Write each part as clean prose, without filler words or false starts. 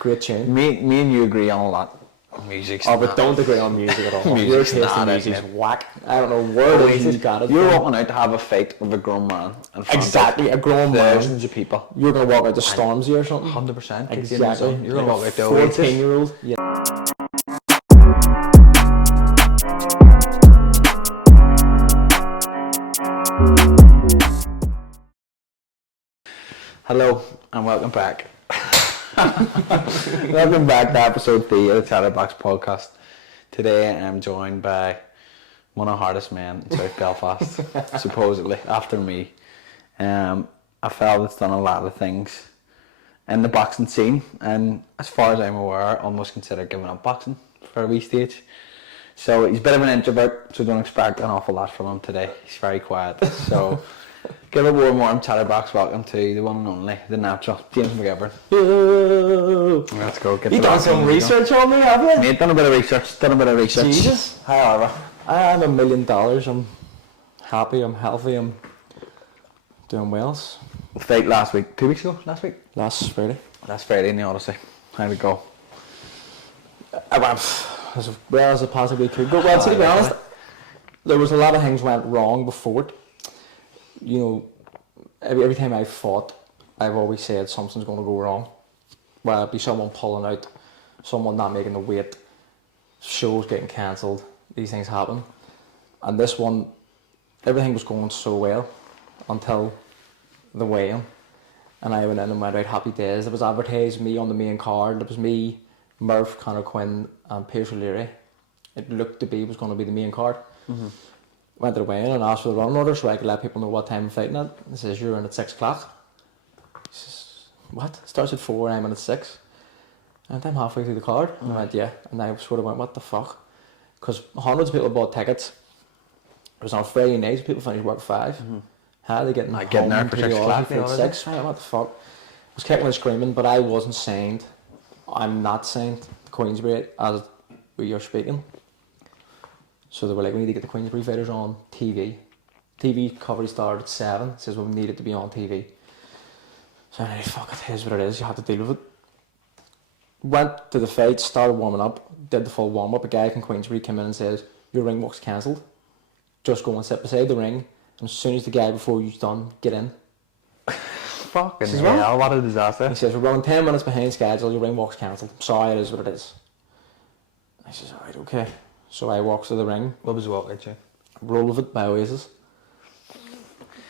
Great tune. Me and you agree on a lot. Music's but don't agree on music at all. Your taste in music's whack. I don't know where it is you got it. You're walking out to have a fight with a grown man. Exactly, a grown man. Thousands of people. You're going to walk out to Stormzy or something. 100%. Exactly. You're going to walk out to 14-year-old. Yeah. Hello and welcome back. Welcome back to episode 3 of the Chatterbox podcast. Today I'm joined by one of the hardest men in South Belfast, supposedly, after me. A fella that's done a lot of things in the boxing scene, and as far as I'm aware, almost considered giving up boxing for a wee stage. So he's a bit of an introvert, so don't expect an awful lot from him today. He's very quiet. So give a warm Chatterbox welcome to the one and only, the natural, James McGivern. Let's go. You done some research on me, have you? Mate, done a bit of research. Jesus. However, I am $1 million. I'm happy, I'm healthy, I'm doing well. Fight last week, 2 weeks ago, Last Friday. Last Friday in the Odyssey. How'd it go? I went as well as I possibly could go. Well, to be honest, there was a lot of things went wrong before it. You know, every time I fought, I've always said something's going to go wrong. Whether it be someone pulling out, someone not making the weight, shows getting cancelled, these things happen. And this one, everything was going so well until the weigh-in. And I went in and went out happy days. It was advertised me on the main card. It was me, Murph, Conor Quinn and Pierce O'Leary. It looked to be was going to be the main card. Mm-hmm. Went to the weigh-in and asked for the running order so I could let people know what time I'm fighting at. He says, you're in at 6 o'clock. He says, what? It starts at 4 and I'm in at 6. And I'm halfway through the card. And I went, yeah. And I sort of went, what the fuck? Because hundreds of people bought tickets. It was on Friday night, people finished work at 5. Mm-hmm. How are they getting there for 6 o'clock? For 6? Right, what the fuck? I was kicking and screaming, but I wasn't signed. I'm not signed to Queensbury as we are speaking. So they were like, we need to get the Queensbury fighters on TV. TV coverage started at 7. It says, well, we need it to be on TV. So I'm like, fuck, it is what it is. You have to deal with it. Went to the fight, started warming up, did the full warm-up. A guy from Queensbury came in and says, your ring walk's cancelled. Just go and sit beside the ring. And as soon as the guy before you's done, get in. Fucking hell, what a disaster. He says, we're running 10 minutes behind schedule, your ring walk's cancelled. Sorry, it is what it is. I says, alright, okay. So I walks to the ring. What was the walkout tune? Roll of It by Oasis.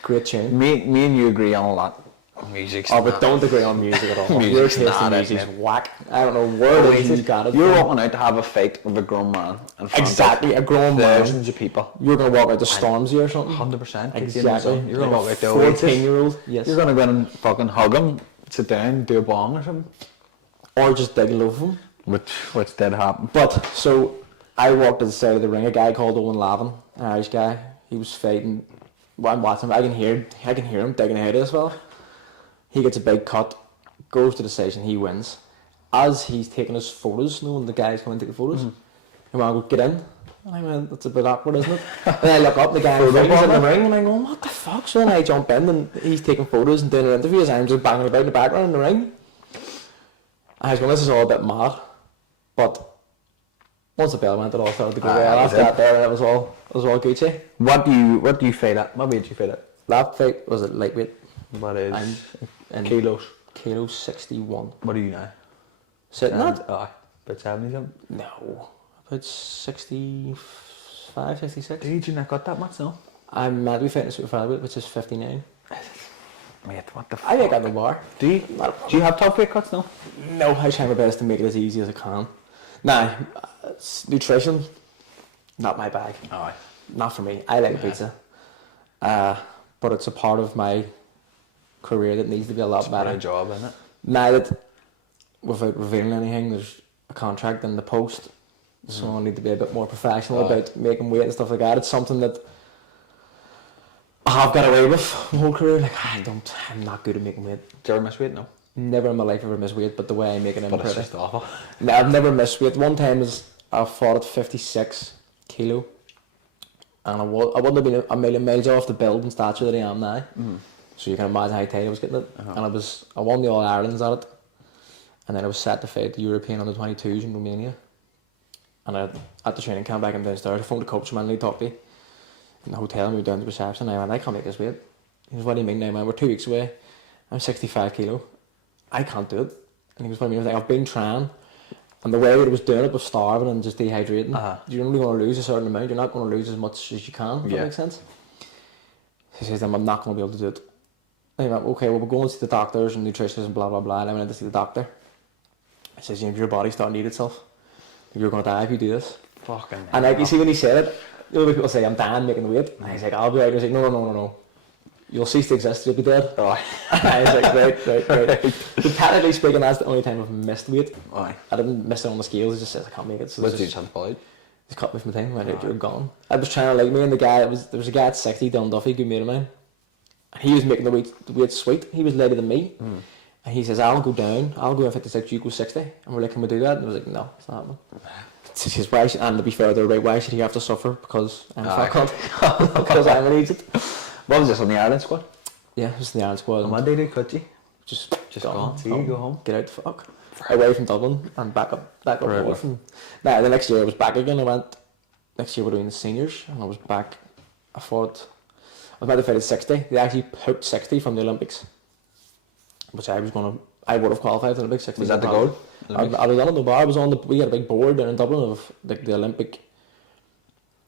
Great tune. Me and you agree on a lot. Music's but don't agree on music at all. Your taste in music's whack. I don't know where it is you got it. You're walking out to have a fight with a grown man. Exactly, a grown man. Thousands of people. You're going to walk out to Stormzy or something. 100%. Exactly. You're going to walk out to 14-year-old. Yes. You're going to go in and fucking hug him, sit down, do a bong or something. Or just dig a loaf of him. Which did happen. But, so, I walked to the side of the ring. A guy called Owen Lavin, an Irish guy. He was fighting. Well, I'm watching him. I can hear him digging ahead as well. He gets a big cut, goes to the decision, he wins. As he's taking his photos, knowing the guy's coming to take the photos, he went, get in. And I went, that's a bit awkward, isn't it? And I look up, the guy's in the ring, and I go, what the fuck? So then I jump in, and he's taking photos and doing an interview, and I'm just banging about in the background in the ring. I was going, this is all a bit mad. But once the bell went, it all started to go well. After that there, it was all Gucci. What do you fight at? What weight do you fight at? That fight was at lightweight. What is? I'm in kilos. Kilos 61. What are you now? Sitting at? About 70 something? No. About 65, 66. Did you not got that much now? I'm mad to be fighting a super featherweight, which is 59. Mate, what the fuck? I think I got the bar. Do you have top weight cuts now? No, I try my best to make it as easy as I can. Nah, nutrition, not my bag. Aye. Not for me. I like pizza. But it's a part of my career that needs to be a lot better. It's a job, isn't it? Now that, without revealing anything, there's a contract in the post, so I need to be a bit more professional about making weight and stuff like that. It's something that I have got away with my whole career. Like, I'm not good at making weight. Did you ever miss weight? No. Never in my life ever missed weight, but the way I make it in But it's just awful. No, I've never missed weight. One time I fought at 56 kilo, and I wouldn't have been a million miles off the build and stature that I am now. So you can imagine how tight I was getting it. And I won the All-Irelands at it. And then I was set to fight the European under-22s in Romania. And at the training camp back in downstairs, I phoned the coach, man, and he talked to me in the hotel, and we were down to reception. And I went, I can't make this weight. He goes, what do you mean now, man? We're 2 weeks away. I'm 65 kilo. I can't do it. And he goes, what do you mean? I was like, I've been trying. And the way that I was doing it was starving and just dehydrating. You're only going to lose a certain amount. You're not going to lose as much as you can, if that makes sense. He says, I'm not going to be able to do it. And I went, okay, well, we're going to see the doctors and nutritionists and blah, blah, blah. And I went in to see the doctor. He says, your body's starting to eat itself. You're going to die if you do this. Fucking and like, you see when he said it, the other people say, I'm dying making the weight. And he's like, I'll be right. He's like, no. You'll cease to exist, you'll be dead. I was like, right. But technically speaking, that's the only time I've missed weight. I didn't miss it on the scales, he just says I can't make it. So what did you just have to pull out? Just cut me from the thing, went out, you're gone. I was trying to, like, me and the guy, there was a guy at 60, Don Duffy, good mate of mine. And he was making the weight sweet. He was lighter than me. And he says, I'll go down, I'll go in 56, you go 60. And we're like, can we do that? And I was like, no, it's not happening. He says, why should, and to be fair, they're right, why should he have to suffer? Because I'm a fat cunt. Because I'm an agent. What was this, on the Ireland squad? Yeah, it was in the Ireland squad. And what did they cut you? Just gone. So you go home. Get out the fuck. Away from Dublin and back up north. And the next year I was back again. Next year we're doing the seniors and I was back. I was about to fight at 60. They actually hooked 60 from the Olympics. Which I would have qualified for the Olympics. 60 was that the goal? I was on the bar. We had a big board down in Dublin of like the Olympic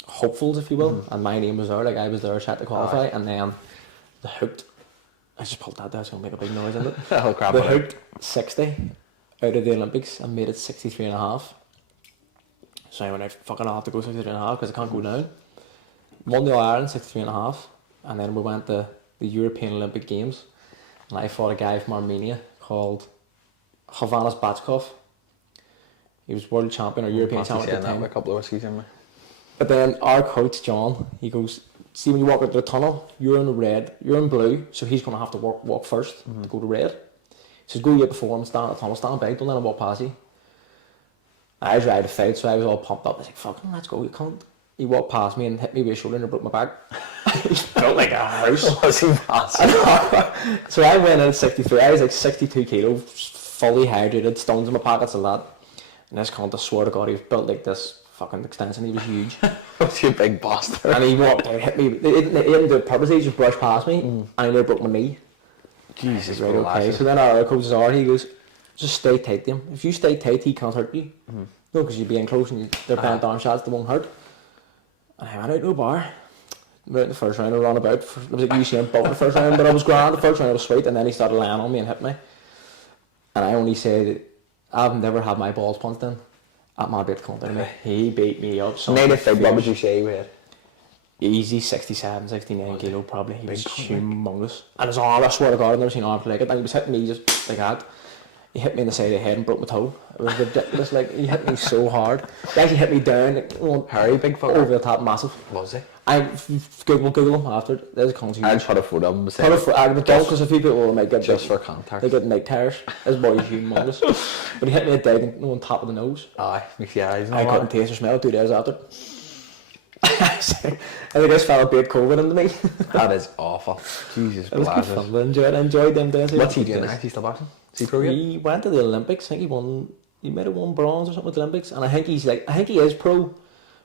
hopefuls, if you will. And my name was there. Like I was there, had to qualify. And then the hooked. I just pulled that down, it's going to make a big noise in it. Oh crap. They hooked 60 out of the Olympics and made it 63 and a half. So I went, I'll have to go 63 and a half because I can't go down. Won the All-Ireland 63 and a half. And then we went to the European Olympic Games. And I fought a guy from Armenia called Hovanas Batskov. He was world champion or European champion at the time. A couple of whiskeys in me. But then our coach, John, he goes, see when you walk into the tunnel, you're in blue, so he's going to have to walk first to go to red. He says, go get before him, stand in the tunnel, stand back, don't let him walk past you. I was ready to fight, so I was all pumped up. I was like, fucking, let's go, you cunt. He walked past me and hit me with his shoulder and broke my back. He felt like a house. Was he massive? So I went in at 63, I was like 62 kilos, fully hydrated, stones in my pockets and that. And this cunt, I swear to God, he was built like this fucking extension, he was huge. Was he a big bastard? And he walked out, hit me, he didn't do it purposely, he just brushed past me, and I nearly broke my knee. Jesus, right, okay. So then our coach he goes, just stay tight to him. If you stay tight, he can't hurt you. No, because you're being close and they're bent arm shots, they won't hurt. And I went out to a bar. Went in the first round, I ran about. It was like Usain Bolt in the first round, but I was grand. The first round I was sweet, and then he started laying on me and hit me. And I only said, I've never had my balls punched in. At my bit cunt me. He beat me up. So made it big. What would you say he weighed? Easy 67, 69 kilo probably. He was humongous. And his arm, I swear to God, I've never seen arms like it. And he was hitting me just like that. He hit me in the side of the head and broke my toe. It was ridiculous. Like, he hit me so hard. He actually hit me down. Like, Harry, big fucker. Over the top, massive. Was he? I Google him after. There's a cunt. I'd put a photo of him. I would don't, because a few people might get just for contact. They get night terrors. His body's humongous. But he hit me a dig on top of the nose. Aye, makes your eyes. I couldn't taste or smell 2 days after. I think this fella beat COVID into me. That is awful. Jesus, blazes. I enjoyed them days. What's he doing next? He's still boxing? Is he pro yet? He went to the Olympics. I think he might have won bronze or something at the Olympics. And I think he is pro.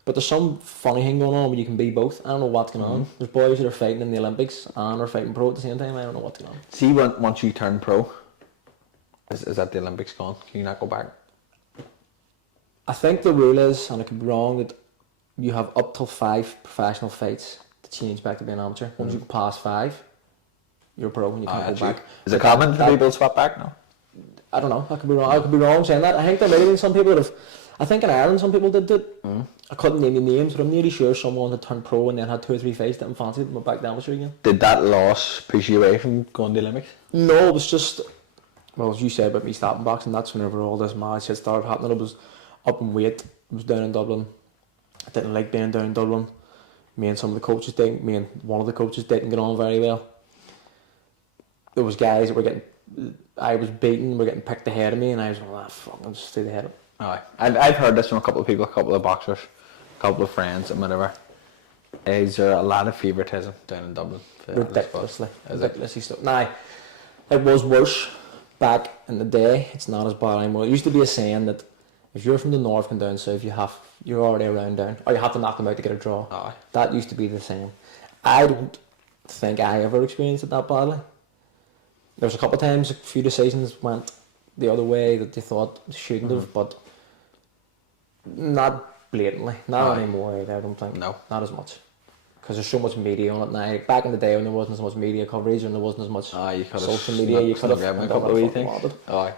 But there's some funny thing going on where you can be both. I don't know what's going on. There's boys that are fighting in the Olympics and are fighting pro at the same time. I don't know what's going on. See, once you turn pro, is that the Olympics gone? Can you not go back? I think the rule is, and I could be wrong, that you have up till 5 professional fights to change back to being amateur. Once you pass 5, you're pro and you can't go back. Is it common for people to swap back now? I don't know. I could be wrong. I could be wrong saying that. I think there might have been some people that have. I think in Ireland some people did it. I couldn't name the names, but I'm nearly sure someone had turned pro and then had 2 or 3 fights that fancied and went back down amateur again. Did that loss push you away from going to the Olympics? No, it was just, well, as you said about me stopping boxing, that's whenever all this mad shit started happening. It was up in weight. It was down in Dublin. I didn't like being down in Dublin. Me and one of the coaches didn't get on very well. There was guys that were getting, I was beaten, were getting picked ahead of me, and I was like, fuck, I'll just stay ahead of them. Aye. I've heard this from a couple of people, a couple of boxers, a couple of friends and whatever. Is there a lot of favouritism down in Dublin? Ridiculously stuff. Nah, it was worse back in the day, it's not as bad anymore. It used to be a saying that if you're from the north and down south, you're already around down, or you have to knock them out to get a draw. Aye. That used to be the same. I don't think I ever experienced it that badly. There was a couple of times, a few decisions went the other way that they thought shouldn't have, but not blatantly, not anymore either, I don't think. No. Not as much. Because there's so much media on it now. Like back in the day when there wasn't as much media coverage and there wasn't as much social media, you could have a couple of wee things.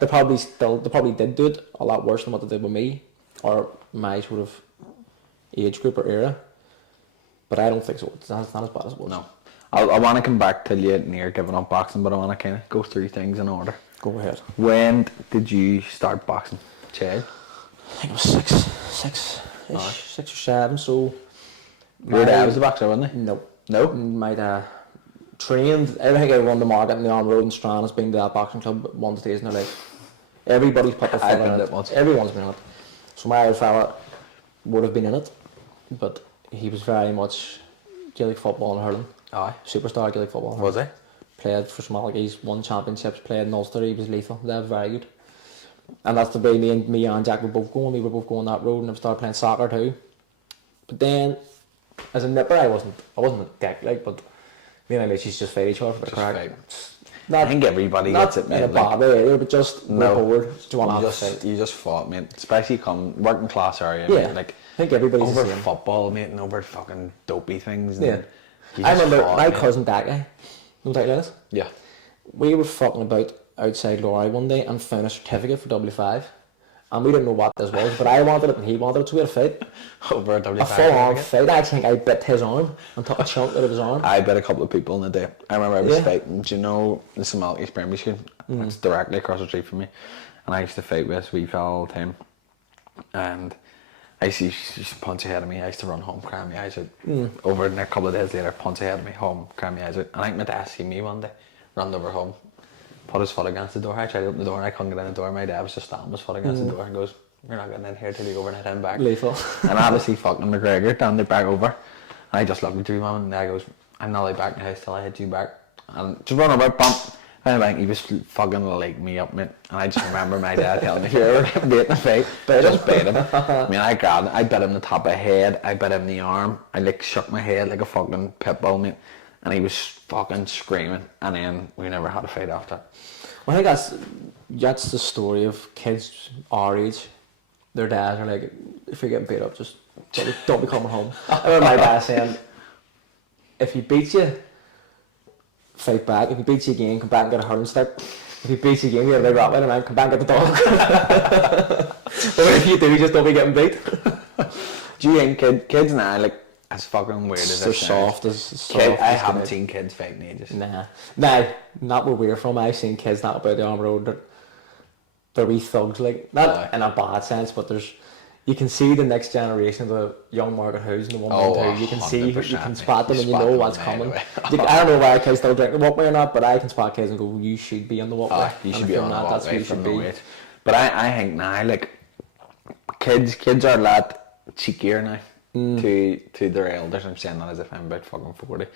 They probably did do it a lot worse than what they did with me, or my sort of age group or era. But I don't think so. It's not as bad as it was. No. I want to come back to you near giving up boxing, but I want to kind of go through things in order. Go ahead. When did you start boxing? Child? I think it was six-ish, 6 or 7, so... Your dad was a boxer, wasn't he? No. No? My dad trained, I think everyone in the market in the Arm Road in Strand has been to that boxing club at one stage in their life. Everybody's put their foot in it. Once. Everyone's been in it. So my old fella would have been in it, but he was very much Gaelic football and hurling. Aye. Superstar Gaelic football. Was he? Played for Smallaghies, won championships, played in Ulster, he was lethal. That was very good. And that's the way me and Jack were both going. We were both going that road and we started playing soccer too. But then, as a nipper, I wasn't a dick, like, but me and my mates used to just fight each other for the crack. I think everybody gets it, mate. Not in a bad way either, but just no. Bored. Do you want to have a fight? You just fought, mate. Especially come working class area, yeah. Mate. Like, I think everybody's over the same. Football, mate, and over fucking dopey things. And yeah. I remember fought, my mate. cousin Dackie. Know Dackie is? Yeah. We were fucking about outside Lorry one day and found a certificate for W5. And we didn't know what this was, but I wanted it and he wanted it, so we had a fight. Over a W5. A full-on fight. I think I bit his arm and took a chunk out of his arm. I bit a couple of people in the day. I remember I was fighting, do you know the Smalkies Primary School? It's directly across the street from me. And I used to fight with this wee fella all the time. And I used to punch ahead of me. I used to run home, cry my eyes out. Over a couple of days later, punch ahead of me, home, cry my eyes out. And I think my dad seen me one day, ran over home, put his foot against the door. I tried to open the door and I couldn't get in the door. My dad was just stamping his foot against the door and goes, "You're not getting in here till you go over and hit him back." Lethal. And I had to see fucking McGregor down the back over. And I just looked at him and the guy goes, "I'm not like back in the house till I hit you back." And just run over, bump. And I think he was fucking lighting me up, mate. And I just remember my dad telling me, "If you're ever getting beat in a fight, just bait him." I mean, I grabbed him, I bit him in the top of the head, I bit him in the arm, I like shook my head like a fucking pit bull, mate. And he was fucking screaming. And then we never had a fight after. Well, I think that's the story of kids our age. Their dads are like, if you're getting beat up, just don't be coming home. I remember my dad saying, if he beats you, fight back. If he beats you again, come back and get a hurling stick. If he beats you again, we have a big Rottweiler, man, come back and get the dog. But if you do, just don't be getting beat. Do you think kids now, like, as fucking weird as they're it soft sounds, as soft. I haven't seen kids fighting ages. Nah, not where we're from. I've seen kids not about the Arm Road. They're wee thugs, like, not in a bad sense, but you can see the next generation of the young Margaret House and the 112. You can see, you can spot them and you know what's coming. I don't know why kids still drink the walkway or not, but I can spot kids and go, you should be on the walkway. You should be on the walkway. That's where you should be. But I think now, like, kids are a lot cheekier now to their elders. I'm saying that as if I'm about fucking 40.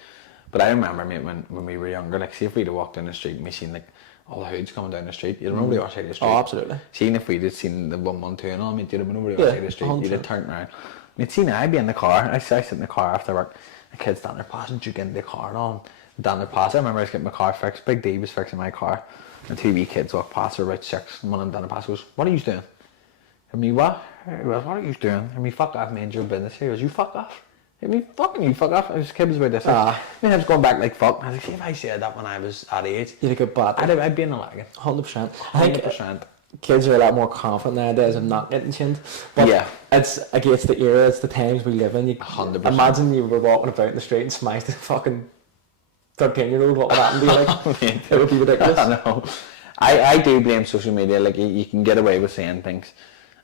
But I remember, mate, when we were younger, like, see if we'd have walked down the street and we seen, like, all the hoods coming down the street, you'd have been over the other side of the street. Oh, absolutely. Seeing if we'd have seen the 112 and all, mate, you'd have been over the other side of the street, 100%. you'd have turned around. You'd seen I'd be in the car, I sit in the car after work, the kids down there passing, you get in the car and all, down there passing. I remember I was getting my car fixed, Big D was fixing my car, and 2 wee kids walked past, her about 6, and one of them down the pass goes, "What are you doing?" I mean, "What?" "What are you doing?" I mean, "Fuck off, man, your business here." He goes, "You fuck off." I mean, "Fucking you, fuck off." I was kids about this. I mean, I was going back like fuck. I was like, see if I said that when I was that age, You'd have got bad. I'd be in a lagging. 100%. I think 100%. kids are a lot more confident nowadays and not getting chinned. But yeah, it's the era, it's the times we live in. 100%. Imagine you were walking about in the street and smashed a fucking 13-year-old. What would happen to you? Like, it would be ridiculous. I know. I do blame social media. Like, you can get away with saying things,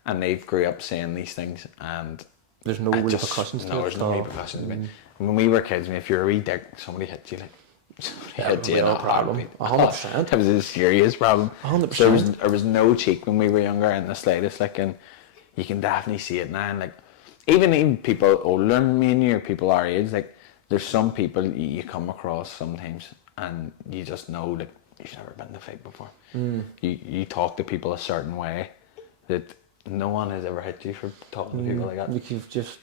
and they've grew up saying these things, and there's no repercussions. No, there's no repercussions. When we were kids, if you're a wee dick, somebody hit you, like, no problem. 100%. It was a serious problem. 100%. There was no cheek when we were younger in the slightest, like, and you can definitely see it now. And like, even people older than me and you, or people our age, like, there's some people you come across sometimes, and you just know, like, you've never been in a fight before. You talk to people a certain way that no one has ever hit you for talking to people like that.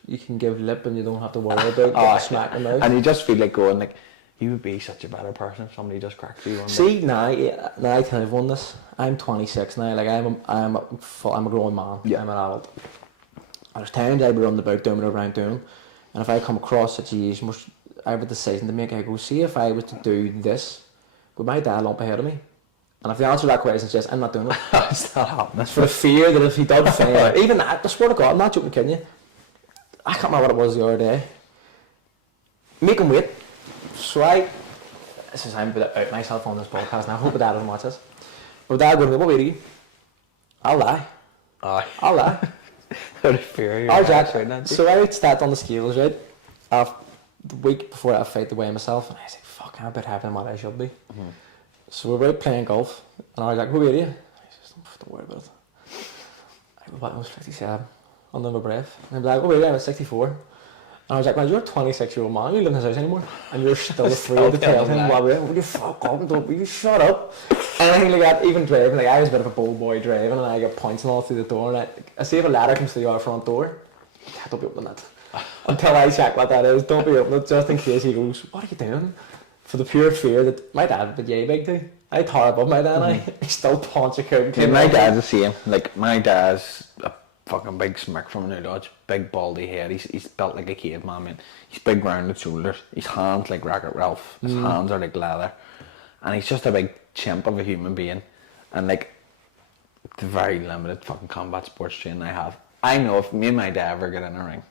You can give lip and you don't have to worry about getting smacked in the mouth. And you just feel like going like, you would be such a better person if somebody just cracked you one See, now I tell everyone this. I'm 26 now. Like I'm a grown man. Yeah. I'm an adult. And there's times I would run about doing what I'm doing, and if I come across a situation where I have a decision to make, I go, see if I was to do this, would my dad lump ahead of me? And if the answer to that question is yes, I'm not doing it. It's not happening. For the fear that if he does fail, even that, I swear to God, I'm not joking, kidding you. I can't remember what it was the other day. Make him wait. So since I'm a bit out myself on this podcast, and I hope my dad doesn't watch this. But dad goes, what wait are you? I'll lie. I'll lie. Out of fear. I'll jack. So I sat on the scales, right? The week before I fight to weigh myself, and I was like, fuck, I'm a bit heavier than what I should be. Mm-hmm. So we're out playing golf, and I was like, what weight are you? He says, don't worry about it. I go back, I was 57, under my breath. And I'm like, what weight are you? I'm at 64. And I was like, man, you're a 26-year-old man, you live in his house anymore, and you're still afraid to tell him what we're. Will you fuck up and don't, will you shut up? Anything like that, even driving, like I was a bit of a bold boy driving, and I got points and all through the door, and I see if a ladder comes through our front door, don't be opening that. Until I check what that is, don't be opening it, just in case he goes, what are you doing? For the pure fear that my dad would be yay big too. I tower above my dad, and he still punch a curb. Yeah, my dad's the same. Like, my dad's a fucking big smirk from New Lodge, big baldy head. He's built like a caveman, man. He's big rounded shoulders. His hands like Wreck-It Ralph. His hands are like leather, and he's just a big chimp of a human being. And like the very limited fucking combat sports training I have, I know if me and my dad ever get in a ring,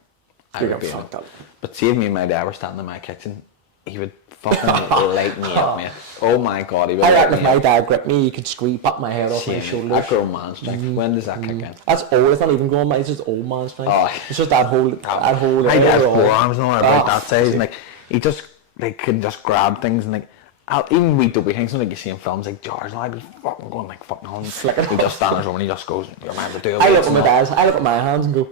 I would be fucked up. But see if me and my dad were standing in my kitchen, he would fucking light me up, mate. Oh my God, he would. I reckon if my dad gripped me, he could pop my head off my shoulders. That grown man strength. When does that kick in? That's old. It's not even grown man. It's just old man strength. It's just that whole. My dad's forearms and all about that size, and like he just like can just grab things and like. Even we dopey things, like you see in films like George, and I'd be fucking going like fucking on. He just stands over and he just goes, "You're man to do it." I look at my dad's. I look at my hands and go,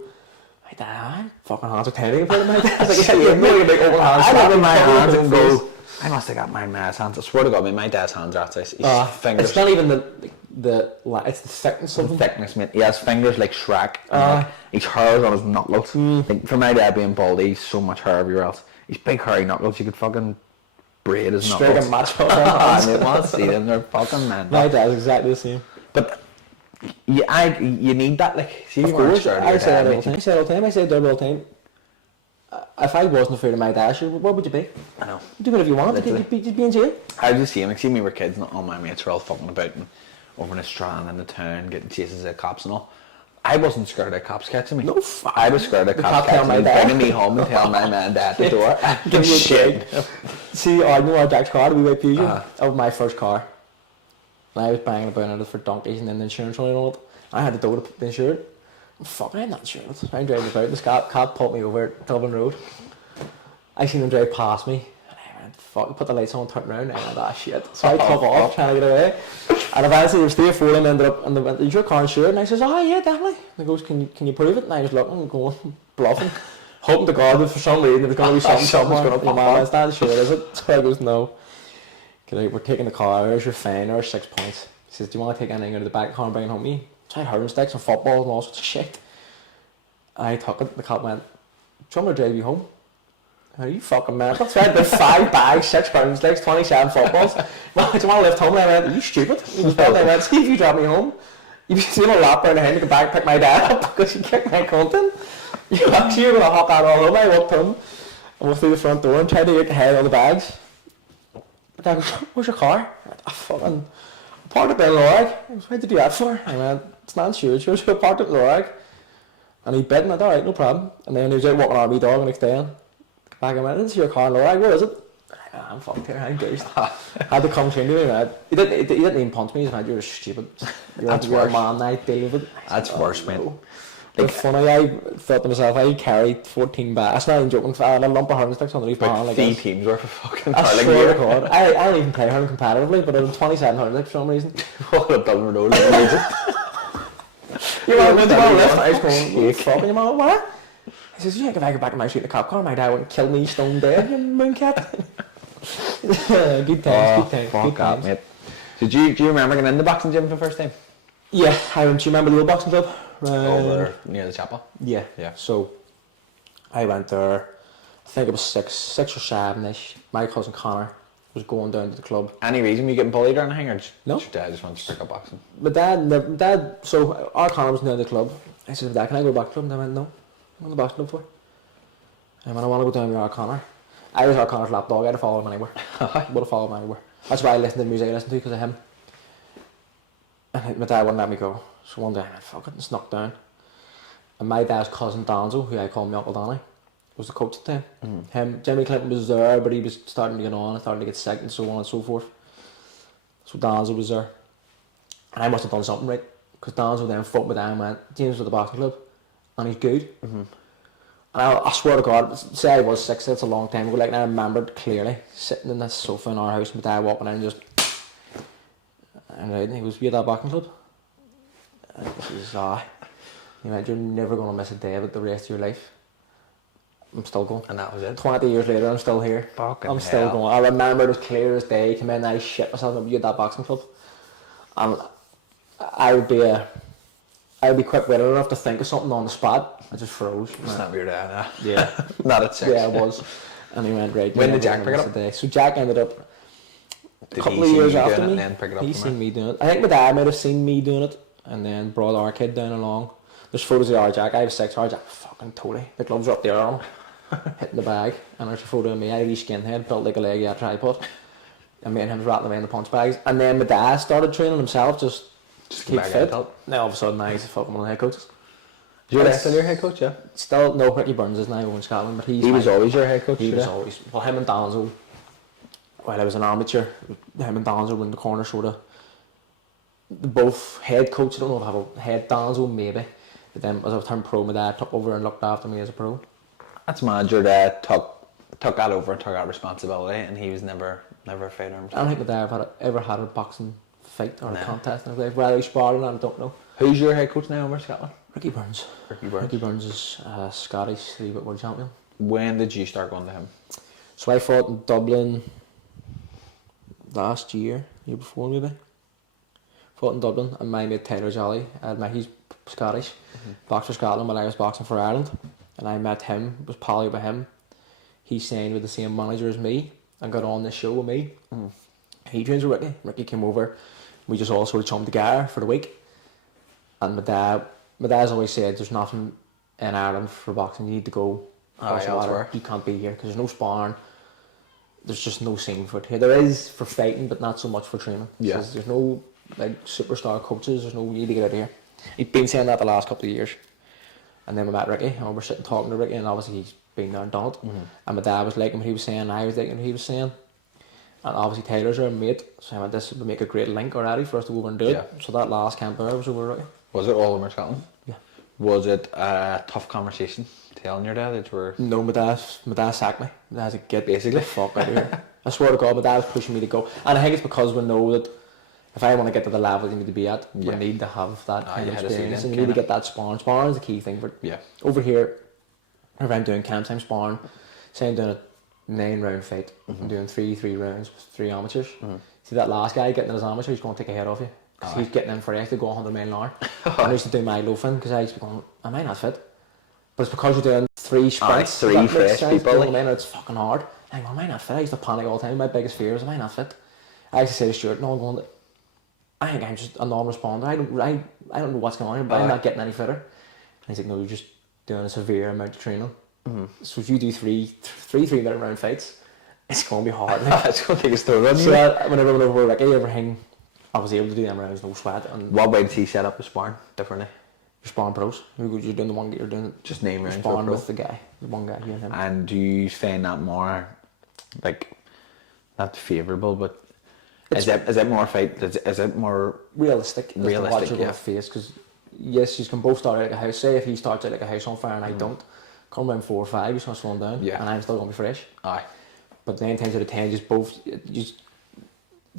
"My dad, fucking hands are tiny compared to my dad's." Like, you're really big open hands. I look at my hands and go, I must have got my man's hands. I swear to God, my dad's hands are that size. His fingers. It's not even it's the thickness of them. Thickness, mate. He has fingers like Shrek. And his hair's on his knuckles. Like, for my dad being baldy, he's so much hair everywhere else. He's big hairy knuckles. You could fucking braid his knuckles. Straight a match up their hands. I want to see them. They're fucking men. My dad's exactly the same. But you need that. Like, see, of course, I say that all the time. I say it all the time. If I wasn't afraid of my dad, what would you be? I know. Do whatever you want. You'd be in jail. I was just saying, like, see, we were kids and all my mates were all fucking about and over in the Strand in the town, getting chases of cops and all. I wasn't scared of cops catching me. No, fuck. I was scared of cops catching me, bringing me home and telling my man and dad at the door. Give me a shit. See, I know our Jack's car, we went Fusion. That was my first car. And I was banging about on it for donkeys and then the insurance running on it. I had to do it to be insured. Fuck, I'm not insured. I'm driving about. This cop pulled me over at Dublin Road. I seen him drive past me. And I went, fuck, put the lights on, turned around, and I went, shit. So I took off, trying to get away. And eventually there was 3 or 4 of them ended up, and they went, is your car insured? And I says, yeah, definitely. And he goes, can you prove it? And I was looking and going, bluffing. Hoping to God that for some reason there was going to be something's going to pop up. It's not sure, is it? So I goes, no. We're taking the car, there's your fine, there's 6 points. He says, do you want to take anything out of the back car and bring it home with you? So I had hurling sticks and footballs and all sorts of shit. And I took it, the cop went, do you want me to drive you home? Are you fucking mad? That's right, there's 5 bags, 6 hurling sticks, 27 footballs. Well, do you want to lift home? And I went, are you stupid? He was built, I went, see if you drop me home. You've seen a lap around the hand, you can back pick my dad up because you kicked my cunt in. You're going to hop that all over. I walked home and went through the front door and tried to get the head on the bags. But I goes, where's your car? I went, fucking, I parked it in Lorag. I goes, what'd you do that for? I went, it's not insured, so I parked it in Lorag. And he bid and I went, alright, no problem. And then he was out walking on my dog the next day. And back, I went, this is your car in Lorag, where is it? I went, I'm fucked here, I'm goosed. I had to come clean to me. He didn't even punch me, he went, you're stupid. You're a man, I deal with it. That's worse, mate. Like, it's funny, I thought to myself, I carried 14 bags. That's not even joking, I had a lump of hurling sticks underneath my hand like 3 this. teams worth of fucking I hurling swear gear. to God. I don't even play hurling competitively, but I had 27 hurling sticks for some reason. What a Dublin Road. You want to lift? I was going, fucking your mum, what? He says, you think if I go back in my street in the cop car, my dad wouldn't kill me stone dead, you mooncat. Good times, good times. Fuck that, mate. So do you remember getting in the boxing gym for the first time? Yeah, I went. Do you remember the old boxing club? Over near the chapel. Yeah. Yeah. So I went there. I think it was six or seven-ish. My cousin Connor was going down to the club. Any reason you getting bullied or anything, or No. your dad just wants to pick up boxing? My dad. So our Connor was down to the club. I said, "Dad, can I go to the boxing club?" And I went, "No. I'm in the boxing club for." And when I want to go down with our Connor, I was our Connor's lapdog. I'd have followed him anywhere. Would have followed him anywhere. That's why I listened to the music I listened to because of him. And my dad wouldn't let me go. So one day I went, fuck it, and snuck down. And my dad's cousin Danzo, who I call me Uncle Danny, was the coach at the time. Jimmy Clinton was there, but he was starting to get on and starting to get sick and so on and so forth. So Danzo was there. And I must have done something right. Because Danzo then fought my dad and went, James with the boxing club. And he's good. And I swear to God, say I was 6, that's a long time ago. Like, and I remembered clearly sitting in this sofa in our house, my dad walking in and just... And right, and he goes, "You at that boxing club?" And he says, you know, "You're never going to miss a day of it the rest of your life." I'm still going. And that was it. 20 years later, I'm still here. I'm still going. I remember it as clear as day. Came in, I shit myself. "You at that boxing club?" And I would be quick-witted enough to think of something on the spot. I just froze. Snap your dad. Yeah. Not at 6. Yeah, it was. And he went, "Right." When did Jack pick it up? Day. So Jack ended up a Did couple he of see years you after doing it me. and then pick it up He from seen her? me doing it. I think my dad might have seen me doing it and then brought our kid down along. There's photos of our Jack. I have 6. Our Jack, fucking totally. The gloves are up there on him, hitting the bag. And there's a photo of me. I had a wee skinhead, built like a leg out tripod. And me and him was rattling away in the punch bags. And then my dad started training himself just to keep back fit. out. Now all of a sudden now he's a fucking one of the head coaches. Your dad still your head coach, yeah? Still, no, Ricky Burns is now over in Scotland, but He was always your head coach. He was yeah? always. Well, him and Danzo, while I was an amateur, him and Danzo were in the corner sort of. Both head coach. I don't know if I have a head Danzo maybe, but then as I turned pro, my dad took over and looked after me as a pro. That's mad. Your dad took that over and took that responsibility, and he was never a fighter himself. I don't think my dad ever had a boxing fight or a contest in his life. Whether he sparred or not, I don't know. Who's your head coach now over Scotland? Ricky Burns. Ricky Burns is a Scottish heavyweight world champion. When did you start going to him? So I fought in Dublin last year before maybe. Fought in Dublin, and my mate Taylor Jolly, he's Scottish, boxed for Scotland while I was boxing for Ireland, and I met him, was pally with him. He signed with the same manager as me and got on the show with me. He trains with Ricky. Ricky came over, we just all sort of chummed together for the week. And my dad's always said there's nothing in Ireland for boxing, you need to go elsewhere. You can't be here because there's no sparring. There's just no scene for it here. There is for fighting, but not so much for training. Yeah. There's no like superstar coaches. There's no, you need to get out of here. He's been saying that the last couple of years. And then we met Ricky, and we were sitting talking to Ricky, and obviously he's been there and done it. And my dad was liking what he was saying, and I was liking what he was saying. And obviously Taylor's our mate, so I went, this would make a great link already for us to go over and do it. So that last camp there was over Ricky. Was it all over Scotland? Yeah. Was it a tough conversation telling your dad that you were... No, my dad sacked me. My dad said, get the fuck out of here. I swear to God, my dad was pushing me to go. And I think it's because we know that if I want to get to the level you need to be at, we need to have that kind of experience. And you need to get that sparring. Sparring is the key thing for it. Yeah. Over here, if I'm doing camp time sparring, say I'm doing a 9-round fight, I'm doing three rounds with 3 amateurs. See that last guy getting in his amateur, he's going to take a head off you. Because he's getting in for it to go 100 mile an hour. And I used to do my loafing because I used to be going, am I not fit? But it's because you're doing 3 sprints. 3 fresh people. And it's fucking hard. I'm going, am I not fit? I used to panic all the time. My biggest fear was, am I not fit? I used to say to Stuart, no, I'm going, I think I'm just a non-responder. I don't know what's going on here, but I'm not getting any fitter. And he's like, no, you're just doing a severe amount of training. So if you do three 3-minute round fights, it's going to be hard. It's going to take a toll on you. So whenever we're like, everything, I was able to do them rounds, no sweat. And what way did he set up the sparring differently? You're sparring pros. You're doing the one, you're doing just name rounds. Sparring with the guy, the one guy, you and him. And do you find that more, like, not favourable, but is it more fight? Is it more realistic? Realistic, what you're going to face, because yes, you can both start out like a house. Say if he starts out like a house on fire and I don't, come around 4 or 5, he's going to slow him down, and I'm still going to be fresh. Aye. But 9 times out of 10, the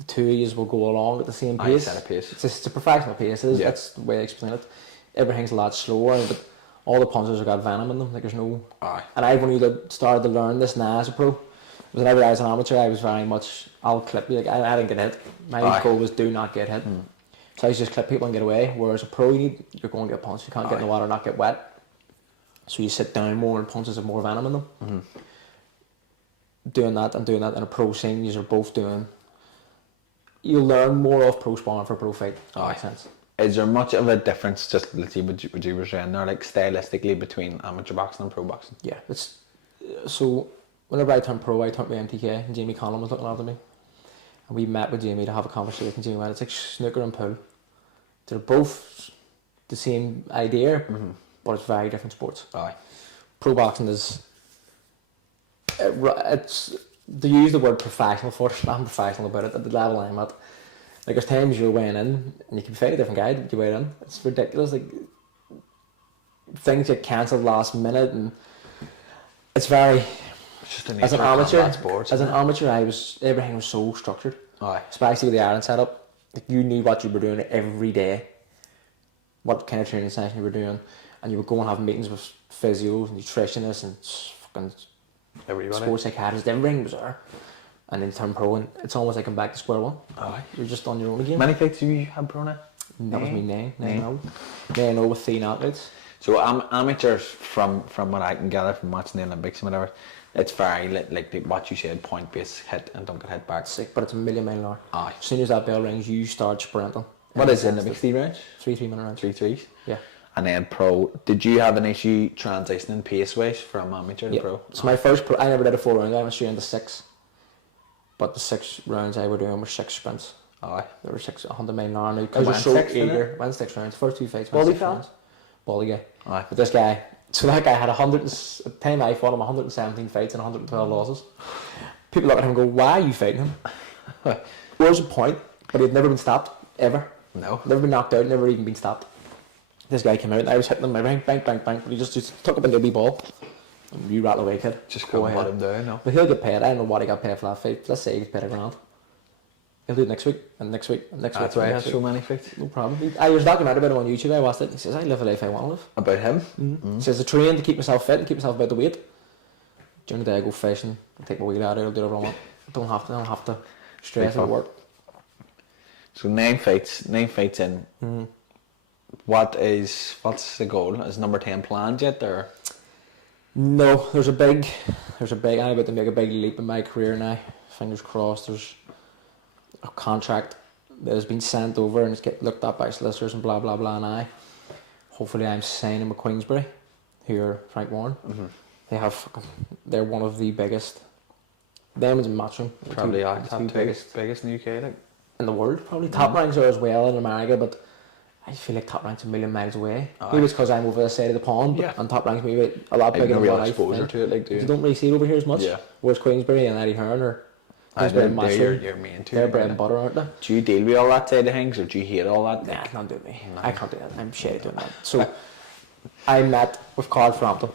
2 of you will go along at the same pace. Set a pace. It's a professional pace. That's the way I explain it. Everything's a lot slower, but all the punches have got venom in them. Like there's no. Aye. And I've only started to learn this now as a pro. whenever I was an amateur, I was very much, I'll clip you. Like, I didn't get hit. My goal was do not get hit. So I used to just clip people and get away. Whereas a pro, you're going to get punched. You can't get in the water and not get wet. So you sit down more and punches have more venom in them. Doing that in a pro scene, you're both doing. You'll learn more of pro sparring for a pro fight. That makes sense. Is there much of a difference, just let's see what you were saying there, like stylistically between amateur boxing and pro boxing? Yeah, it's so. Whenever I turned pro, I turned my MTK, and Jamie Conlon was looking after me, and we met with Jamie to have a conversation. Jamie went, "It's like snooker and pool. They're both the same idea, but it's very different sports." Pro boxing is. It's they use the word professional for it. I'm professional about it at the level I'm at. Like there's times you're weighing in and you can fight a different guy that you weigh in. It's ridiculous. Like things get cancelled last minute, and it's very. It's just an as an amateur, sports, everything was so structured. Especially with the iron setup, like you knew what you were doing every day, what kind of training session you were doing, and you would go and have meetings with physios and nutritionists and fucking everybody. Sports psychiatrists. Everything was there. And then turn pro, and it's almost like I'm back to square one. You're just on your own again. Many fights do you have pro now? That was me 9-0 with 3 athletes. So amateurs, from what I can gather from watching the Olympics and whatever, it's very like what you said, point based, hit and don't get hit back. Sick, but it's a million mile an hour. As soon as that bell rings, you start sprinting. What is the Olympics 3 rounds? 3-3 minute rounds. 3 3s. Yeah. And then pro. Did you have an issue transitioning pace wise from amateur to pro? So my first pro, I never did a 4 round. I went straight into 6. But the 6 rounds I were doing were 6 sprints. There were 100 mile an hour now. Because you're so eager. Went 6 rounds. First 2 fights. Went 6 rounds. Bally guy. But this guy, so that guy had at the time I fought him 117 fights and 112 losses. People look at him and go, "Why are you fighting him?" Where's the point? But he'd never been stopped ever. No. Never been knocked out. Never even been stopped. This guy came out and I was hitting him everything, bang, bang, bang. But he just took up a nibby ball. And you rattle away, kid. Just go ahead. Let him down, no. But he'll get paid. I don't know what he got paid for that fight. Let's say he gets paid $1,000. He'll do it next week and next week and next week. That's right. So many fights. No problem. There's a documentary about him on YouTube. I watched it. He says, "I live a life I want to live." About him? He says, "I train to keep myself fit and keep myself about the weight. During the day, I go fishing. I take my wheel out. I'll do whatever I want. I don't have to stress at work." So 9 fights in. What's the goal? Is number 10 planned yet, or? No, there's a big. I'm about to make a big leap in my career now. Fingers crossed. There's a contract that has been sent over and it's get looked at by solicitors and blah blah blah. And hopefully, I'm signing with Queensbury, here Frank Warren. They're one of the biggest. Them and Matchroom. Probably top biggest in the UK, like in the world. Probably top ranks are as well in America, but I feel like Top Rank's a million miles away. Maybe it's because I'm over the side of the pond, and Top Rank's maybe a lot bigger than real what I exposure think. to it, like, do you? You don't really see it over here as much. Whereas Queensbury and Eddie Hearn are your main two. They're bread and butter, aren't they? Do you deal with all that side of things, or do you hate all that? Nah, can't do me. No. I can't do that. I'm shit at doing that. So I met with Carl Frampton,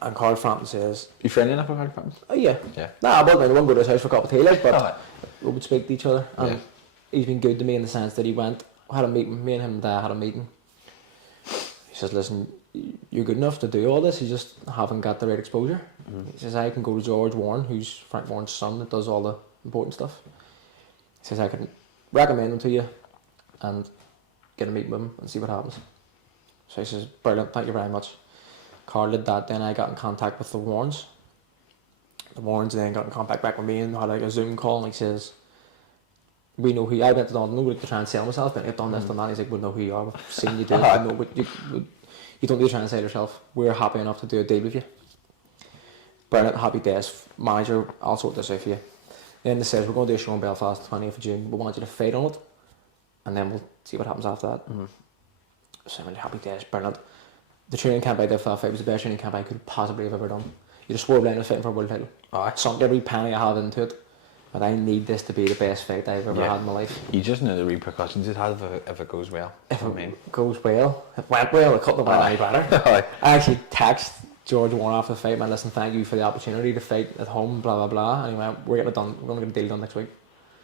and Carl Frampton says, "You friendly enough with Carl Frampton?" "Oh yeah." Nah, but I wouldn't go to his house for a cup of tea, like, but we would speak to each other. And he's been good to me in the sense that he went. Had a meeting, me and him and Dad had a meeting. He says, "Listen, you're good enough to do all this, you just haven't got the right exposure." He says, "I can go to George Warren, who's Frank Warren's son that does all the important stuff." He says, "I can recommend him to you and get a meeting with him and see what happens." So he says, "Brilliant, thank you very much." Carl did that, then I got in contact with the Warrens. The Warrens then got in contact back with me and had like a Zoom call, and he says, "We know who I went to London to try and sell myself, but I've done this, done that." He's like, "We know who you are, we've seen you do it, we know what you don't need to try and sell yourself. We're happy enough to do a deal with you. Brilliant, happy days, manager, I'll sort this out for you." Then they says, "We're going to do a show in Belfast, 20th of June, we want you to fight on it, and then we'll see what happens after that." So I'm really happy days, brilliant. The training camp I did for that fight was the best training camp I could possibly have ever done. You just swore blind and fighting for a world title. Sunk every penny I had into it. But I need this to be the best fight I've ever had in my life. You just know the repercussions it has if it goes well. If it goes well, it went well, it couldn't have went any better. I actually texted George Warren after the fight, "Man, listen, thank you for the opportunity to fight at home, blah blah blah." And he went, "We're getting it done, we're going to get a deal done next week."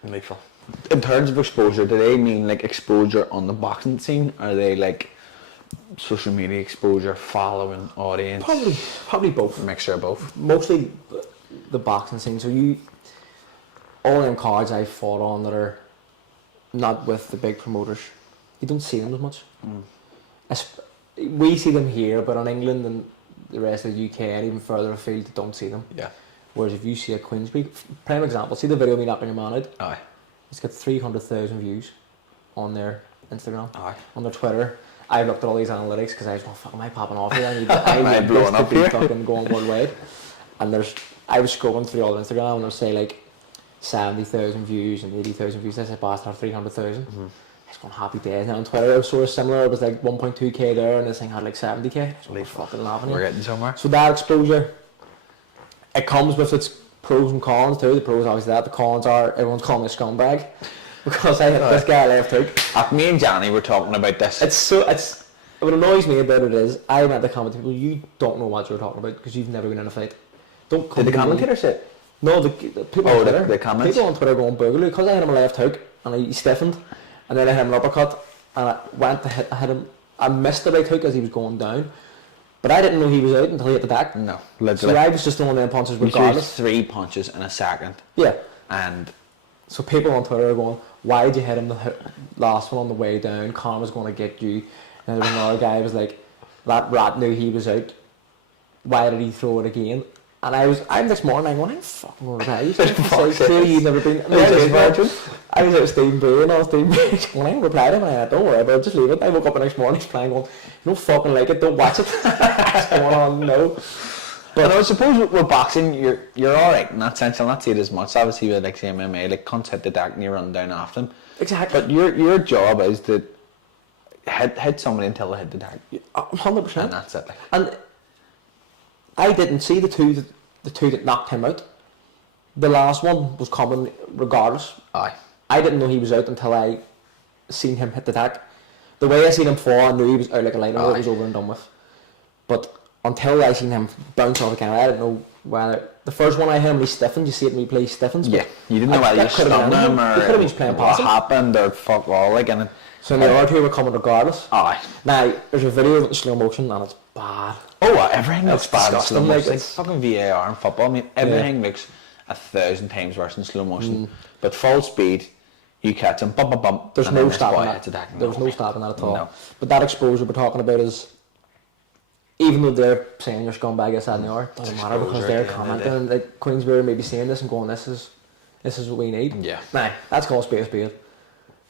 Delightful. In terms of exposure, do they mean like exposure on the boxing scene? Are they like social media exposure, following, audience? Probably both. A mixture of both. Mostly the boxing scene. So all them cards I fought on that are not with the big promoters, you don't see them as much. We see them here, but in England and the rest of the UK and even further afield, you don't see them. Yeah. Whereas if you see a Queensbury, prime example, see the video of me knocking your man out? Aye. It's got 300,000 views on their Instagram, Aye. on their Twitter. I looked at all these analytics because I was going, fuck, am I popping off here? I need blowing this up to be here? fucking going worldwide. And I was scrolling through all the Instagram and they'll say like 70,000 views and 80,000 views. I said, bastard, have 300,000. I was going, happy days. Now on Twitter it was sort of similar. It was like 1.2k there and this thing had like 70k. So we're fucking laughing We're here. getting somewhere. So that exposure, it comes with its pros and cons too. The pros obviously that. The cons are everyone's calling me a scumbag because I hit this guy left hook. Me and Johnny were talking about this. What annoys me about it is I went to comment to people, you don't know what you're talking about because you've never been in a fight. Don't come Did the to me. commentator say? No, the people on Twitter. The comments? People on Twitter going boogaloo because I hit him a left hook and he stiffened and then I hit him an uppercut and I went to hit him. I missed the right hook as he was going down, but I didn't know he was out until he hit the back. No, So literally. I was just throwing them punches You threw regardless. 3 punches in a second. Yeah. And So people on Twitter are going, why did you hit him the last one on the way down? Conor was going to get you. And there was another guy who was like, that rat knew he was out. Why did he throw it again? And I'm this morning, I'm going, I'm fucking going to reply. Clearly you've never been. I was out with Stephen Bray and all Stephen Bray going, I'm replying to him and I don't worry about it, just leave it. I woke up the next morning, he's playing going, you don't fucking like it, don't watch it. What's going on? No. But I suppose with boxing, you're alright in that sense. I'll not see it as much. Obviously with like say MMA, like cunts hit the deck and you run down after them. Exactly. But your job is to hit somebody until they hit the deck. 100%. And that's it. Like. And I didn't see the two that knocked him out. The last one was coming regardless. Aye. I didn't know he was out until I seen him hit the deck. The way I seen him fall, I knew he was out like a light. I knew it was over and done with. But until I seen him bounce off the camera, I didn't know whether the first one I hit him, he stiffened. You see it when he plays stiffens. Yeah. You didn't know whether you stunned him or he could have been playing what possum. happened or fuck all like and. So the other two were coming regardless. Aye. Now there's a video of it in slow motion and it's bad. Oh, everything looks bad in disgusting, slow like, motion. Like it's- fucking VAR and football. I mean, everything looks 1,000 times worse in slow motion. But full speed, you catch him, bump, bump, bump. There's and no then this stopping boy that. hits a deck. There was no stopping that at all. No. But that exposure we're talking about is, even though they're saying you're scumbag, this, that and the other, it doesn't matter because exposure they're at the end of the commenting. Like Queensbury may be saying this and going, this is what we need. Yeah. Nah, that's called spade a spade.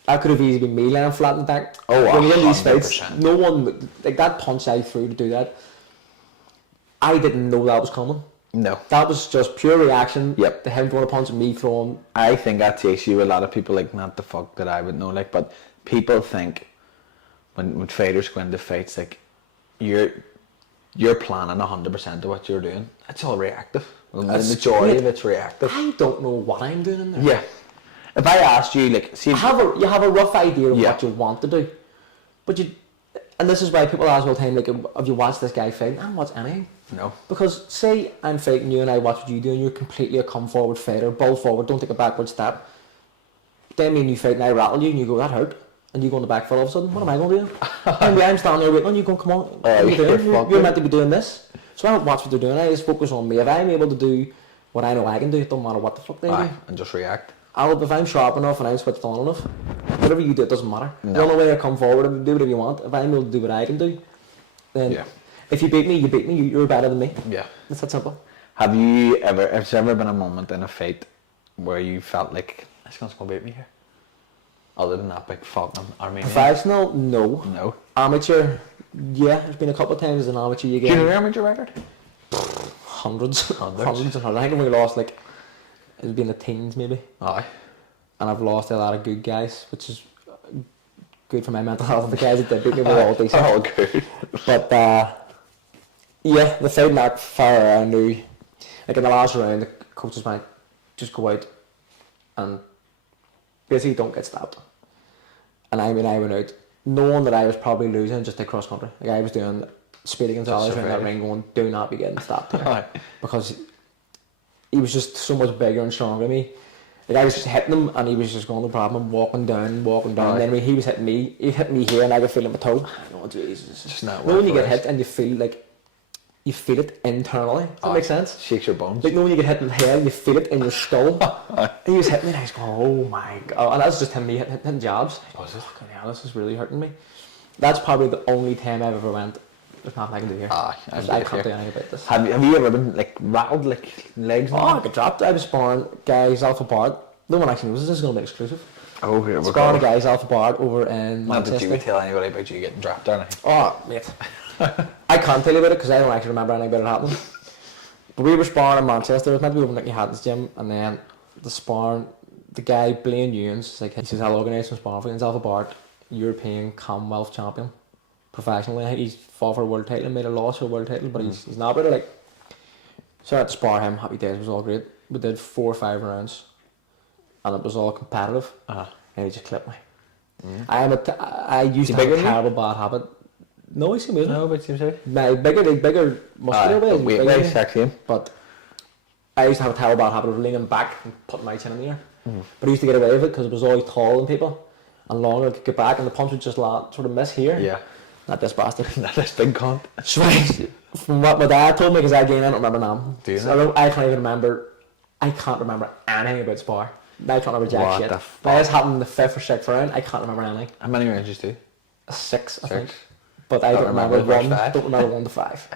That could have easily been me laying flat in the deck. Oh, when you're in these 100%. fights, no one, like that punch I threw to do that, I didn't know that was coming. No. That was just pure reaction. Yep. To him throwing a punch and me throwing. I think that's the issue with a lot of people, like, not the fuck that I would know, like, but people think when fighters go into fights, like, you're planning 100% of what you're doing. It's all reactive. The majority of it's reactive. I don't know what I'm doing in there. Yeah. If I asked you, like, see, You have a rough idea of Yeah. what you want to do, but and this is why people ask all the time, like, have you watched this guy fight? I don't watch anything. no. Because say I'm fighting you and I watch what you do and you're completely a come forward fighter, ball forward, don't take a backward step. Then me and you fight and I rattle you and you go, that hurt. And you go on the back foot all of a sudden, what am I going to do? And I'm standing there waiting on you going, come on, what are you doing? You're meant to be doing this. So I don't watch what they're doing, I just focus on me. If I'm able to do what I know I can do, it don't matter what the fuck they do. And just react. If I'm sharp enough and I'm switched on enough, whatever you do, it doesn't matter. No. The only way I come forward and do whatever you want. If I'm able to do what I can do, then Yeah. if you beat me, you beat me. You're better than me. Yeah. It's that simple. Has there ever been a moment in a fight where you felt like, this guy's going to beat me here? Other than that big fucking Armenian? Professional, no. No. Amateur, yeah. There's been a couple of times as an amateur you Do you know get your amateur record? hundreds and Hundreds? hundreds. I think we lost like, it's been the teens maybe. Aye. And I've lost a lot of good guys, which is good for my mental health. The guys that did beat me were all decent. Oh, good. But yeah, the fight not far I knew, like in the last round, the coaches might just go out and basically don't get stabbed. And I went out knowing that I was probably losing just like cross country. Like I was doing Speedy Gonzalez around that ring going, do not be getting stabbed here. Aye. Because he was just so much bigger and stronger than me. Like I was just hitting him and he was just going, no problem, walking down. Aye. And then when he was hitting me, he hit me here and I could feel it in my toe. Oh Jesus. Just not when you worth get it. hit and you feel like you feel it internally. Does that make sense? Shakes your bones. Like, you know when you get hit in the head, you feel it in your skull. And he was hitting me, and I was going, oh my god. And that's just him, me hitting jabs. I was like, fucking hell, this is really hurting me. That's probably the only time I've ever went, there's nothing I can do here. I can't do anything about this. Have you ever been like rattled, like legs? Oh, I got dropped. I was sparring guys Alpha Bar. No one actually knows this is going to be exclusive. Oh, here we go. Sparring guys Alpha Bar over in Not Manchester. that you tell anybody about you getting dropped or anything. Oh, mate. I can't tell you about it because I don't actually remember anything about it happening. But we were sparring in Manchester. It was meant to be over Nicky Hatton's gym, and then the guy Blaine Ewens, like, he says, I'll organise some sparring for you. He's Alpha Bar, European Commonwealth champion, professionally. I think he's fought for a world title and made a loss for a world title, but he's not about it. Like, so I had to spar him. Happy days, it was all great. We did 4 or 5 rounds, and it was all competitive. And he just clipped me. I used to have a terrible bad habit. No, he's amazing. No, but seems so. No, bigger muscular way. Weight way, sexy. But I used to have a terrible bad habit of leaning back and putting my chin in the air. But I used to get away with it because it was always taller than people and longer. I could get back and the punch would just sort of miss here. Yeah. Not this bastard. Not this big cunt. So from what my dad told me, because I don't remember now. Do you So I can't even remember. I can't remember anything about spar. I can't remember jack shit. The Now, this happened in the 5th or 6th round. I can't remember anything. How many rounds you do? 6, I think. But I don't remember the first 1. 5. Don't remember 1 to 5.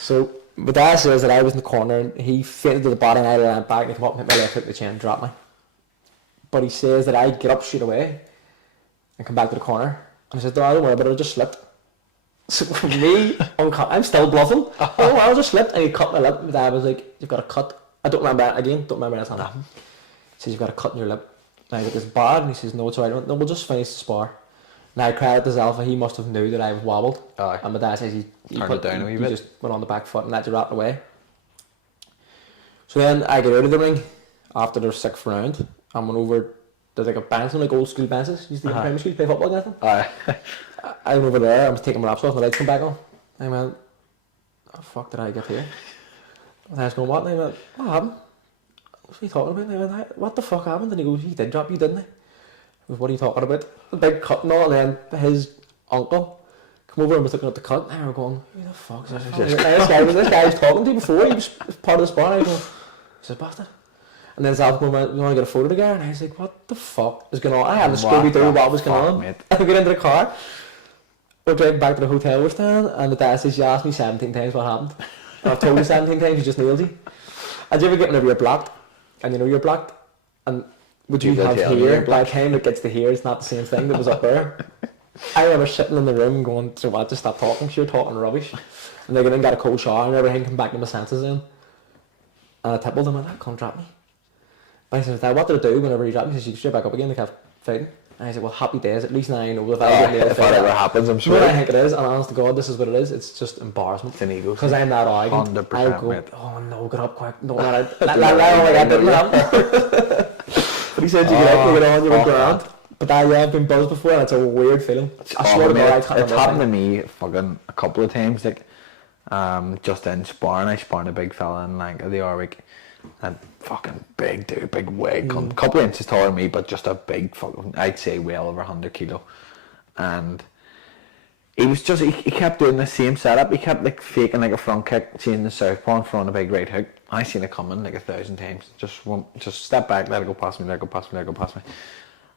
So my dad says that I was in the corner and he feinted to the body and I went back and he came up and hit my left hook to the chin and dropped me. But he says that I get up straight away and come back to the corner. And I said, don't worry about it, I just slipped. So for me, I'm still bluffing. Oh, I just slipped and he cut my lip. My dad was like, you've got a cut. I don't remember it again, don't remember anything happened. He says, you've got a cut in your lip. And I was like, it's bad. And he says, no, it's alright. I went, no, we'll just finish the spar. Now, credit to Alpha, he must have knew that I was wobbled. And my dad says he turned it down a wee bit. Just went on the back foot and let you rat away. So then I get out of the ring after their 6th round. I went over, there's like a bench, like old school benches. Used to get in primary school, play football and everything. I went over there, I was taking my wraps off, my lights come back on. I went, how the fuck did I get here? And I was going, what? And I went, what happened? What are you talking about? And I went, what the fuck happened? And he goes, he did drop you, didn't he? I goes, what are you talking about? The big cut and all, and then his uncle come over and was looking at the cut, and I was going, who the fuck is this? This guy was talking to you before, he was part of the spar, and I was going, is this bastard? And then his Alpha went, we want to get a photo together, and I was like, what the fuck is going on? I hadn't Scooby-Doo what was going on. Mate. I get into the car, we're driving back to the hotel we're staying, and the dad says, you asked me 17 times what happened. And I've told you 17 times, you just nailed you. Did you ever get whenever you're blocked, and you know you're blocked, and would you have here, by the time it gets to here, it's not the same thing that was up there. I remember sitting in the room going, so what, just stop talking, so you're talking rubbish. And they get in, got a cold shower, and everything came back to my senses then. And I tippled him, and I can't drop me. But I said, Dad, what did I do whenever he dropped me? He says, you straight back up again, they kept fighting. And I said, well, happy days, at least now I know if I get nailed. If that ever happens, I'm sure. What I think it is, and honest to God, this is what it is, it's just embarrassment. It's an ego. Because I'm that arrogant. 100%, I go, mate. oh no, get up quick. No, that didn't happen. But he said, you get up, you get on, you were grand. But I've been buzzed before, and it's a weird feeling. I swear to God, I can't. It's happened to me fucking a couple of times, like, just in sparring. I sparred a big fella in Lanka the other week, and fucking big dude, big wig, a couple of inches taller than me, but just a big fucking, I'd say well over 100 kilo, and he was just, he kept doing the same setup. He kept like faking like a front kick, changing the southpaw and throwing a big right hook. I seen it coming like 1,000 times. Just step back, let it go past me, let it go past me, let it go past me.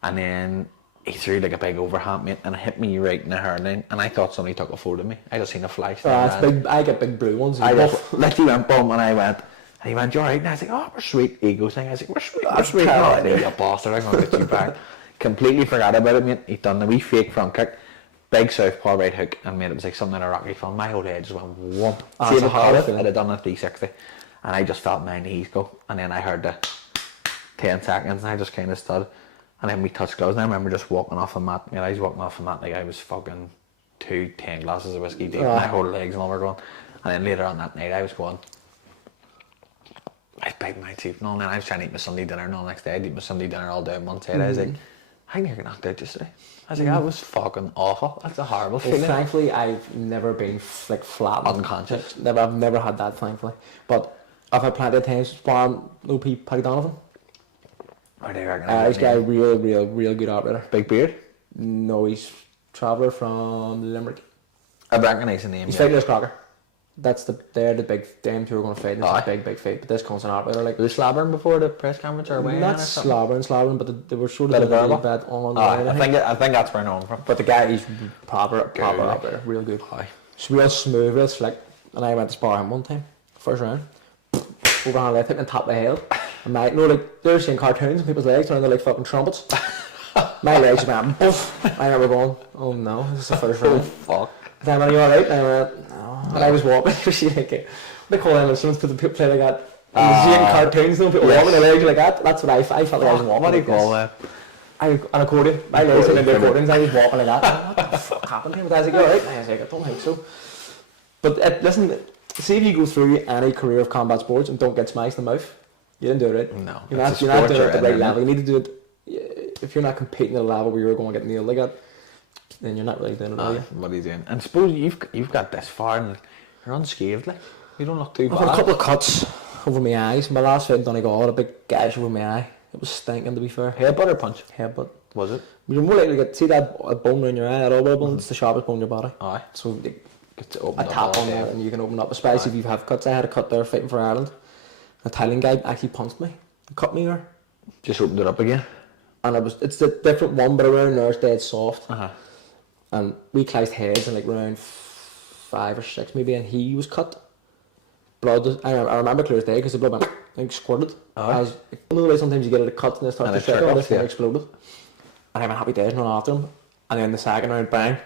And then he threw like a big overhand, mate, and it hit me right in the hairline. And I thought somebody took a photo of me. I just seen a flash. Big, I get big blue ones. I just literally went boom, and I went. And he went, you alright? And I was like, oh, we're sweet. Ego thing. I was like, we're sweet. We're sweet. Oh, you bastard, I'm going to get you back. Completely forgot about it, mate. He'd done the wee fake front kick, big southpaw right hook, and mate, it was like something in a Rocky film. My whole head just went whoop. See if I'd have done a 360. And I just felt my knees go. And then I heard the 10 seconds, and I just kind of stood. And then we touched gloves, and I remember just walking off the mat. I was walking off the mat like I was fucking 10 glasses of whiskey deep. My whole legs and all were going. And then later on that night, I was going, I was biting my teeth and all, and then I was trying to eat my Sunday dinner and all the next day. I'd eat my Sunday dinner all day on one side. I was like, I nearly got knocked out yesterday. I was like, that was fucking awful. That's a horrible feeling. Thankfully, I've never been like flat. Unconscious. I've never had that, thankfully. But I've had plenty of times sparring OP Paddy Donovan. What do you reckon? He's got a real good operator. Big beard? No, he's Traveller from Limerick. I recognise the name. He's fighting Lewis Crocker. they're the big them two are going to fight. And it's a big fight. But this constant arbiter like Were they slobbering before the press conference or weighing? not slobbering, but they were sort Bit of of a verbal? bit on. I think that's where I know him from. But the guy he's proper like. arbiter, real good. Aye. It's real smooth, real slick. And I went to spar him one time, first round. Overhand left hook and top of the head. And my they're seeing cartoons and people's legs turn into like fucking trumpets. My legs went boof. I remember going, oh no, this is the first round. Fuck. And then, are you alright? And I went, no. And I was walking, she like, they call them instruments because the people play like that. You see in cartoons, no people walking their legs like that. That's what I felt like I was walking. What do you like call this. that? An accordion. My legs went into accordions, I was walking like that. What the fuck happened here? But I was like, you alright? And I was like, I don't think so. But listen, see if you go through any career of combat sports and don't get smashed in the mouth, you didn't do it right. No. You're not doing it at the right level. You need to do it, if you're not competing at a level where you're going to get nailed like that, then you're not really doing it, are you? What are you doing? And suppose you've got this far and you're unscathed, like. You don't look too I've bad. had a couple of cuts over my eyes. My last fight in Donegal had a big gash over my eye. It was stinking, to be fair. Headbutt or punch? Headbutt. Was it? You're more likely to get, see that bone in your eye, that elbow bone, it's the sharpest bone in your body. Aye. So Get to open a tap on it and you can open up, especially if you have cuts. I had a cut there fighting for Ireland. A Thailand guy actually punched me, cut me there. Just opened it up again. And it's a different one, but around there it's dead soft. Uh-huh. And we clashed heads in like round 5 or 6 maybe, and he was cut. Blood, I remember clear as day because the blood went like squirted. As you know the way sometimes you get a cut and it starts to trickle, this thing exploded. And I went happy days and run after him. And then the second round, bang,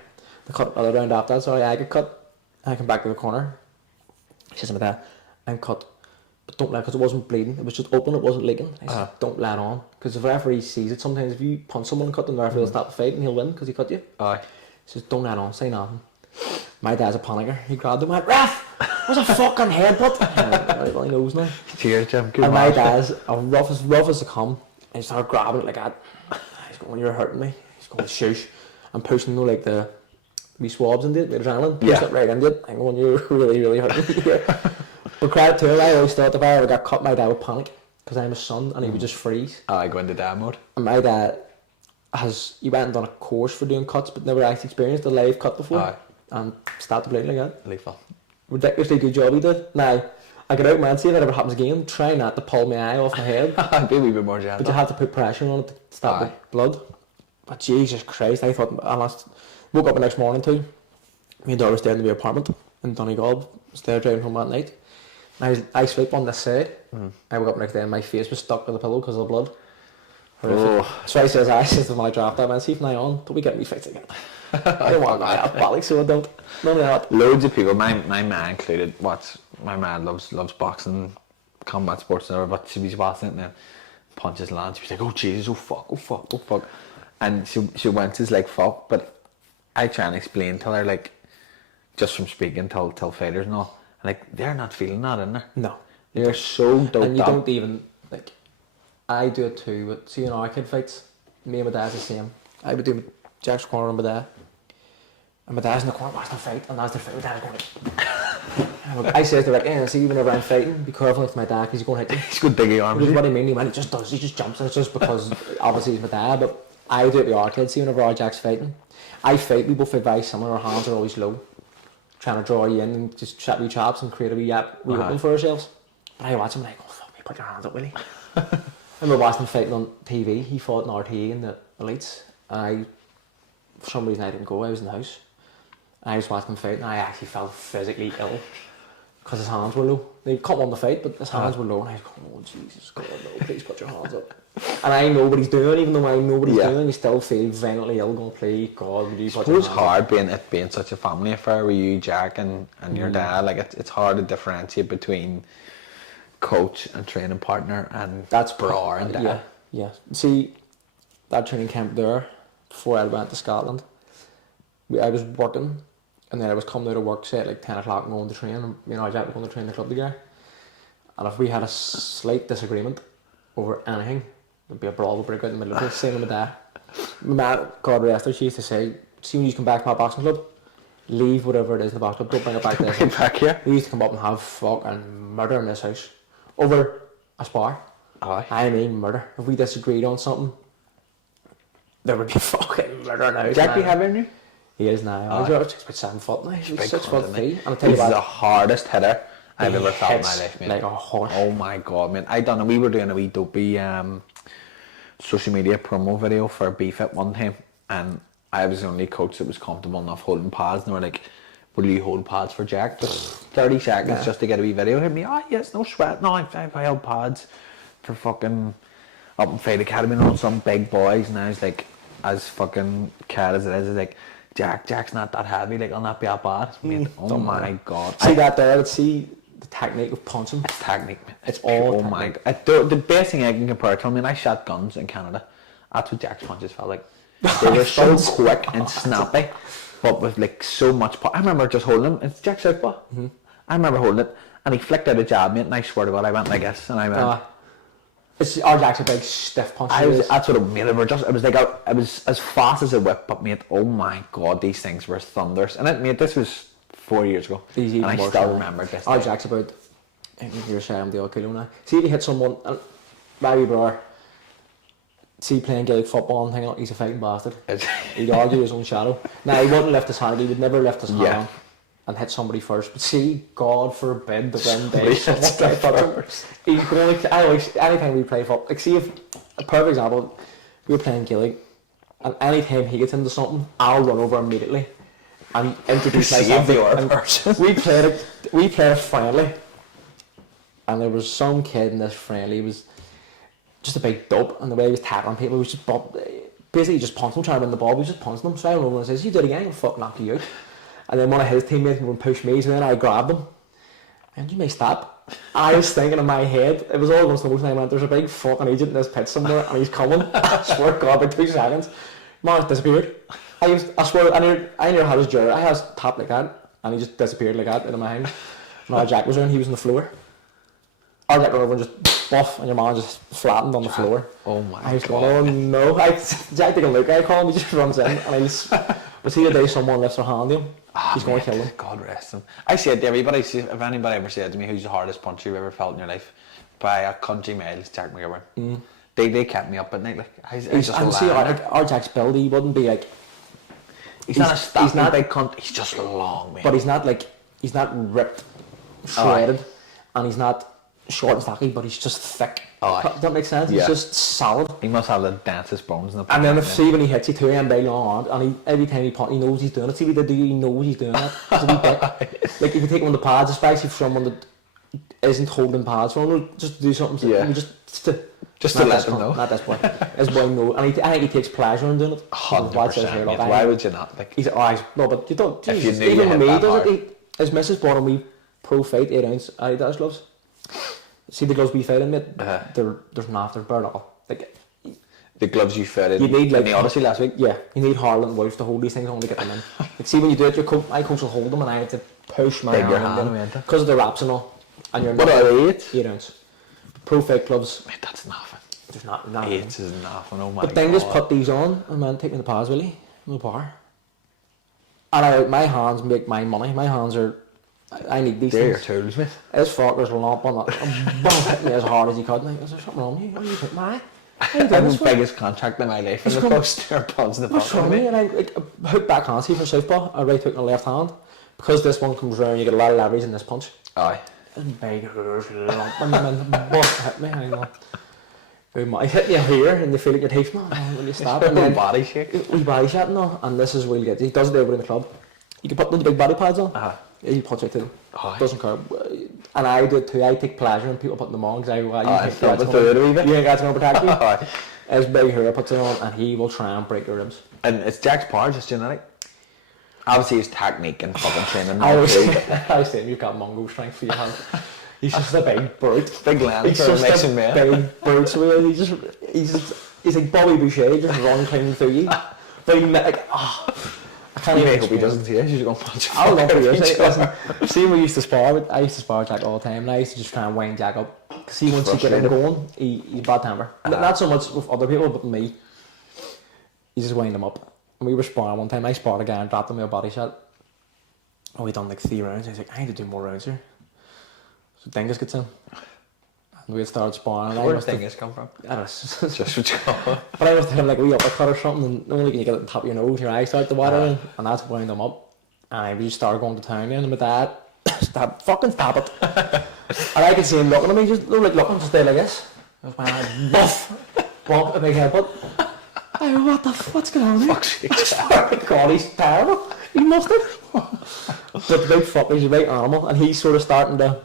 the other round after that, sorry, I get cut. And I come back to the corner. He says to me there, I'm cut. But don't let, because it wasn't bleeding, it was just open, it wasn't leaking. I said, don't let on. Because if the referee sees it, sometimes if you punch someone and cut them, the referee will stop the fight and he'll win because he cut you. He says, don't let on, say nothing. My dad's a panicker. He grabbed him and went, ref, what's a fucking headbutt? Well, he knows now. Cheers, Jim. Good And my dad's rough as they come. And he started grabbing it like that. He's going, you're hurting me. He's going, shush. I'm pushing like the wee swabs into it, the adrenaline. Pushing it right into it. I'm going, you're really, really hurting me here. But credit to him, I always thought if I ever got cut, my dad would panic. Because I'm his son and he would just freeze. I go into dad mode. And my dad he went and done a course for doing cuts, but never actually experienced a live cut before. And started bleeding like that. Lethal. Ridiculously good job he did. Now, I get out, man, see if that ever happens again, try not to pull my eye off my head. I'd be a wee bit more gentle. But you have to put pressure on it to stop the blood. But Jesus Christ, I thought, I woke up the next morning too. Me and daughter stayed in the apartment in Donegal, stayed driving home that night. And I sleep on this side. I woke up the next day and my face was stuck to the pillow because of the blood. So I says to my draft, I went, see if now on, don't we get me fixed again? I don't want to die up Bally, so I don't. None of that. Loads of people, my man included, my man loves boxing, combat sports and everything, but she was watching it and then punches land. She was like, oh Jesus, oh fuck. And she went to like fuck, but I try and explain to her, like, just from speaking till fighters and all, and like, they're not feeling that in there. No. They're so doped up. And you don't even, like, I do it too, but see in our kid fights, me and my dad's the same. I would do Jack's corner and my dad. And my dad's in the corner watching the fight, and as the fight, my dad's going like, I said to her, like, see, whenever I'm fighting, be careful with my dad, because he's going to hit you. He's got diggy arms. What do you mean? He just does, he just jumps, and it's just because, obviously, he's my dad, but I do it with our kids, see, whenever our Jack's fighting. We both fight very similar, our hands are always low, trying to draw you in and just chat wee chops and create a wee opening for ourselves. But I watch him and I go, fuck me, put your hands up, will you? I remember watching him fighting on TV, he fought in RTE in the Elites, and for some reason I didn't go, I was in the house. I was watching him fight and I actually felt physically ill because his hands were low. They cut on the fight, but his hands were low, and I was going, oh Jesus God, no, please put your hands up. And I know what he's doing, even though I know what he's doing, you still feel violently ill going, please God, would you put your hands up. It's hard being such a family affair with you, Jack, and your dad. Like, it's hard to differentiate between coach and training partner and that's bra and dad. Yeah. See, that training camp there, before I went to Scotland, I was working, and then I was coming out of work, say at like 10 o'clock and going to train, and you know, Jack was going to train the club together. And if we had a slight disagreement over anything, there'd be a brawl would break out in the middle of it, same with my dad. My mad, God rest her, she used to say, see when you come back to my boxing club, leave whatever it is in the boxing club, don't bring it back to this. Bring it back here. We used to come up and have fucking murder in this house. Over a spar. I mean murder. If we disagreed on something, there would be fucking murder now. Jack, do you have any? He is now. He's about 7 foot now. He's 6 foot 3. And I'll tell you He's the what, hardest hitter I've ever felt in my hits life, man. like a horse. Oh my god, man. We were doing a wee dopey social media promo video for BFIT one time, and I was the only coach that was comfortable enough holding pads, and they were like, will you hold pads for Jack? Just 30 seconds just to get a wee video. Hit me, yes, no sweat. No, I've held pads for fucking up in Fight Academy and all some big boys, and I was like, as fucking cat as it is, it's like, Jack's not that heavy, like, I'll not be that bad. Mate, oh my god. See that there? Let's see the technique of punching. It's technique, man. It's all oh my god. The best thing I can compare to, I mean, I shot guns in Canada. That's what Jack's punches felt like. They were so quick and snappy, but with like so much I remember just holding him. It's Jack Southpaw. I remember holding it, and he flicked out a jab, mate, and I swear to God, I went like this, and I went. Our Jack's a big stiff puncher. That's what it made. It was like it was as fast as a whip, but mate, oh my god, these things were thunders. And mate, this was 4 years ago, and I still remember this. Our Jack's about. You're saying the old kilo now. See if you hit someone, and my wee brother. See playing Gaelic football and hanging out. He's a fighting bastard. He'd argue his own shadow. Now he wouldn't lift his hand. He would never lift his hand and hit somebody first. But see, God forbid the one day someone play football. He's going to. I always, anytime we play football, like see if a perfect example, we were playing Gaelic, and anytime he gets into something, I'll run over immediately and introduce myself. We played it friendly, and there was some kid in this friendly. He was just a big dope, and the way he was tackling people, he was just basically just punching them, trying to win the ball. He was just punching them. So I went over and says, "You do it again, I'll fuck knock you out." And then one of his teammates would push me, so then I grabbed him. And you may stop. I was thinking in my head, it was all going slow motion. I went, "There's a big fucking agent in this pit somewhere, and he's coming." I swear to God, by 2 seconds, man disappeared. I swear, I never had his jaw. I had his top like that, and he just disappeared like that into my hand. And our Jack was in, he was on the floor. Our Jack went over and just buff, and your man just flattened on the floor. Oh my God. I was going, oh no. Jack didn't look, I call him, he just runs in, and but see the day someone lifts their hand to him, he's going to kill them. God rest him. I said to everybody, if anybody ever said to me, who's the hardest puncher you've ever felt in your life, by a country mile, it's Jack McGivern. They kept me up at night. Like, our Jack's build, he wouldn't be like, he's not a staffy big cunt, he's just long, man. But he's not ripped, shredded, and he's not short and stocky, but he's just thick. Does that make sense? He's just solid. He must have the densest bones in the And then when he hits you too, and very long arms, and every time he punch, he knows he's doing it. See what they do, he knows he's doing that. Like if you take him on the pads, especially for someone that isn't holding pads for him, just to do something. Just to let him know. Not this boy. This boy knows, and I think he takes pleasure in doing it. 100%. Why would you not? Like, he's no, but you don't. If you knew even with me, does it? His missus bought him wee pro fight 8 ounce Adidas gloves. See the gloves we fight in, mate? There's not, they're bare all. Like, the gloves you fed in, you need, like, in the Odyssey last week? Yeah, you need Harlan Wolf to hold these things on to get them in. Like, see when you do it, my coach will hold them and I have to push my hand in because of the wraps and all. And you're what are they? 8 ounce. Pro fight gloves. Mate, that's nothing. There's not 8 is nothing, oh my God. But then just put these on and man, take me to the pads, will he? No power. And my hands make my money. My hands are, I need these They're things. your tools, mate. His fucker's lump on that. Hit me as hard as he could. Like, is there something wrong with you? What are you doing, man? I have the biggest contract in my life in the post. What's wrong with me? And I hook back hand, see for southpaw, I right hook in the left hand. Because this one comes round, you get a lot of leverage in this punch. Aye. And big lump. And then hit me, I know. I hit you here and they feel like your teeth, no, will you stop? And then body shake. We body shot, no, and this is where you get. He does it over in the club. You can put the big body pads on. He punch out to them. Doesn't care. And I do it too. I take pleasure in people putting them on because you ain't got to go protect me. His big hair puts it on and he will try and break your ribs. And it's Jack's power, just genetic. Obviously his technique and fucking training. I was saying you've got Mongo strength for your hand. He's just a big brute. Big land. He's just a big brute. So he's like Bobby Boucher, just run clean through you. But he I can't even hope he doesn't see us. You're going to punch him. I'll love for years. Listen, see, we used to spar. I used to spar Jack all the time, and I used to just try and wind Jack up. See, once you get him going, he's bad temper. Not so much with other people, but with me. You just wind him up. And we were sparring one time. I sparred a guy and dropped him with a body shot. And we done like 3 rounds. I was like, I need to do more rounds here. So Dingus gets in. And we started sparring. Where did things come from? I don't know. Just what you call it. But I was thinking like a wee uppercut or something, and only when you get it on top of your nose, your eyes start to water, and that's wound them up. And we just started going to town then, and my dad, stop it. And I could see him looking at me, just looking, just there like this. I was my buff, a big headbutt. I go, what's going on here? Fuck's sake. God, he's terrible. He must have. But the big fuck, he's a big animal, and he's sort of starting to.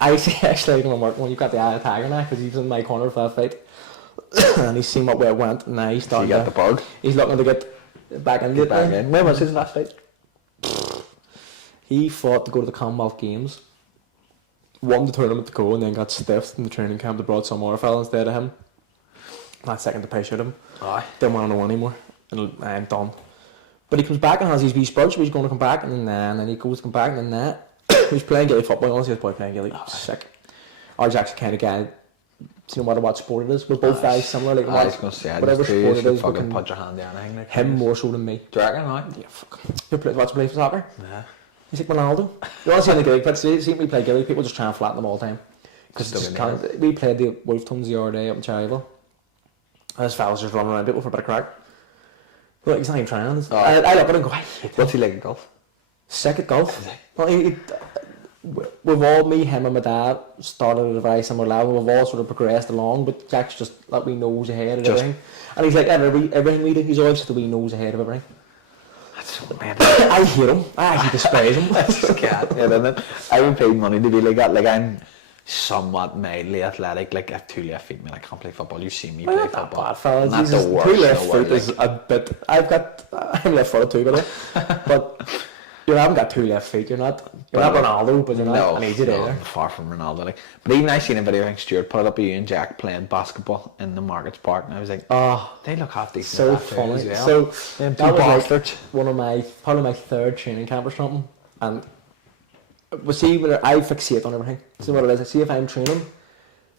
I see actually going to work when you've got the eye of the tiger now, because he's in my corner for that fight. And he's seen what way it went, and now he's starting to get the bug. He's looking to get back into it. When was his last fight? He fought to go to the Commonwealth Games, won the tournament to go, and then got stiffed in the training camp. They brought some more fella instead of him. That second to pay shoot him. Aye. Didn't want to know anymore. And I'm done. But he comes back and has these wee spurts where he's going to come back, and then he goes to come back, and then he's playing gilly football. Honestly, his boy playing gilly. Sick. Ours actually kind of guy. No matter what sport it is, we're both very similar. Like, I was going to say, whatever sport it is, we can put your hand down anything. Like him more so than me. Do you reckon, right? Yeah, fuck. You play for soccer? Yeah. He's like Ronaldo. You don't see in the gilly pits, see me play gilly, people just try and flatten them all the time. Because we played the Wolf Tones the other day up in Cherryville. And this fella's just running around people for a bit of crack. Like, he's not even trying. I look at him and go, I hate him. What's he like at golf? Sick at golf. Well, we've all, me, him and my dad, started at a very similar level. We've all sort of progressed along, but Jack's just like we knows ahead of everything. And he's like, everything we do, he's always just the wee knows ahead of everything. That's so bad. I hate him. I actually despise him. I haven't paid money to be like that. Like, I'm somewhat mildly athletic. Like, I have 2 left feet, man. I can't play football. You see me play football. Bad, fellas. Not the worst. 2 left foot is a bit. I'm left footed too, by the way. But you haven't got 2 left feet. You're not Ronaldo, but you're not an idiot either. Far from Ronaldo. Like, but even I seen a video of Stuart put it up of you and Jack playing basketball in the Markets Park, and I was like, oh, they look half decent. So funny. Well. So that was like one of probably my 3rd training camp or something, and we see when I fixate on everything. See what it is. I see if I'm training,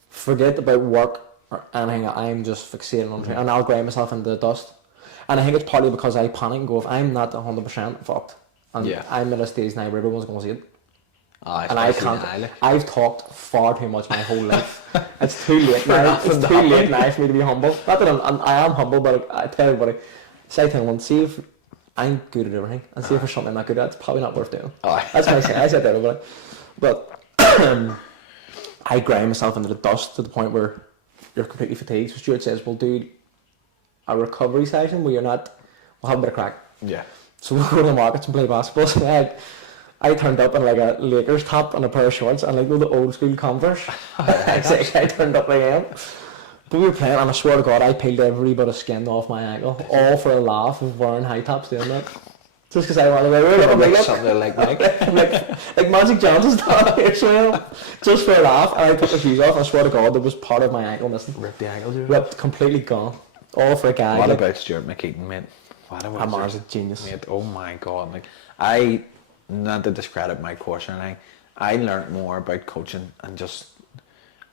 forget about work or anything. I'm just fixating on training, and I'll grind myself into the dust. And I think it's partly because I panic and go, if I'm not 100% fucked. And I'm at a stage now where everyone's going to see it. And I can't. I've talked far too much my whole life. It's too late now. It's too late now for me to be humble. Not that I am humble, but I tell everybody, say to anyone, see if I'm good at everything, and see if there's something I'm not good at. It's probably not worth doing. That's what I say. I said to everybody. But I grind myself into the dust to the point where you're completely fatigued. So Stuart says, we'll do a recovery session where we'll have a bit of crack. Yeah. So we'll go to the markets and play basketball. So I turned up in like a Lakers top and a pair of shorts and like the old school Converse. I turned up like him. But we were playing, and I swear to God, I peeled every bit of skin off my ankle, all for a laugh of wearing high tops doing that. Just because I wanted to wear something like Magic Johnson's down here, so just for a laugh. And I took the shoes off, and I swear to God, there was part of my ankle missing. Ripped the ankle, dude. Ripped, completely gone. All for a guy. What about Stuart McGivern, mate? Amar's a genius. Mate, oh my God. Like, I, not to discredit my course or anything, I learnt more about coaching and just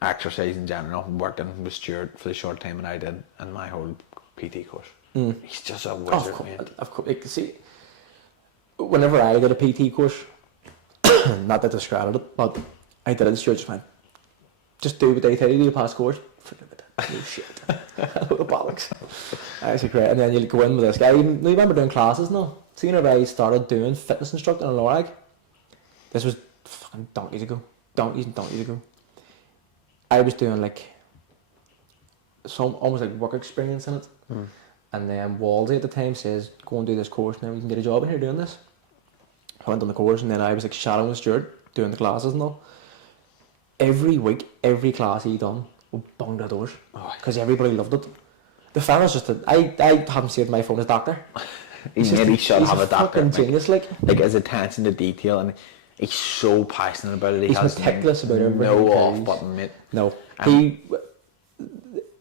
exercise in general, working with Stuart for the short time that I did in my whole PT course. He's just a wizard, mate. Of course. See, whenever I did a PT course, not to discredit it, but I did it, Stuart just went, just do what they tell you to do to pass course. Forget it. No shit. Load of bollocks. Actually great. And then you go in with this guy. You remember doing classes now? See, whenever I started doing fitness instructor in Lorag, this was fucking donkeys ago. Donkeys ago. I was doing like some almost like work experience in it. And then Walsey at the time says, go and do this course now, you can get a job in here doing this. I went on the course, and then I was like shadowing Stuart doing the classes and all. Every week, every class he done, we bunged our doors because everybody loved it. The fella's just I haven't saved my phone as doctor. He should have a doctor. Fucking genius, like his attention to detail, and he's so passionate about it. He's meticulous about everything. No off button, mate. No,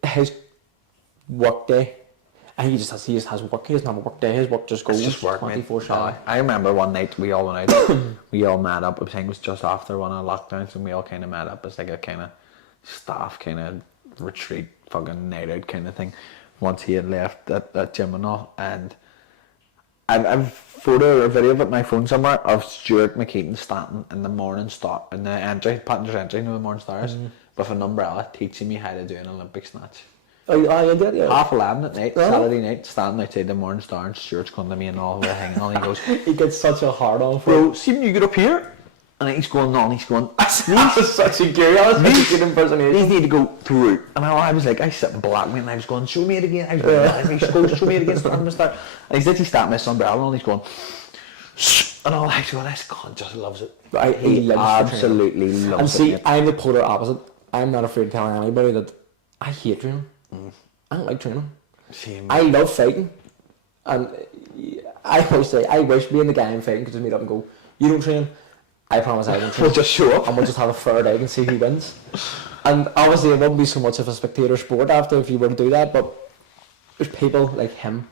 his work day. He just has work. He doesn't have a work day. His work just goes 24/7. I remember one night we all went out. We all met up. I think it was just after one of the lockdowns, and we all kind of met up as like a kind of staff kind of retreat, fucking night out kind of thing. Once he had left that gym and all, and I've photo or video of it on my phone somewhere of Stuart McKean standing in the morning star in the entry, passenger entry, you know, the morning stars, with an umbrella teaching me how to do an Olympic snatch. Oh, you did, yeah. 11:30 at night, Really? Saturday night, standing outside the morning star, and Stuart's coming to me and all, we're hanging on. He goes, He gets such a hard on for "Bro, see when you get up here," and he's going on, he's going, that was such a good impersonation. "These need to go through." And I was like, I sit in black, and I was going, "Show me it again." I was going, "Show me it again." Stand the start. And he's literally starting this umbrella, and he's going, "Shh," and all. I was going, "This God just loves it." He loves absolutely loves it. And see, mate. I'm the polar opposite. I'm not afraid of telling anybody that I hate training. I don't like training. Same. I love fighting, and I always say I wish me and the guy I'm fighting could just meet up and go, "You don't train, I promise I don't train." We'll just show up. and we'll just have a fair day and see who wins. And obviously it wouldn't be so much of a spectator sport after if you were to do that, but there's people like him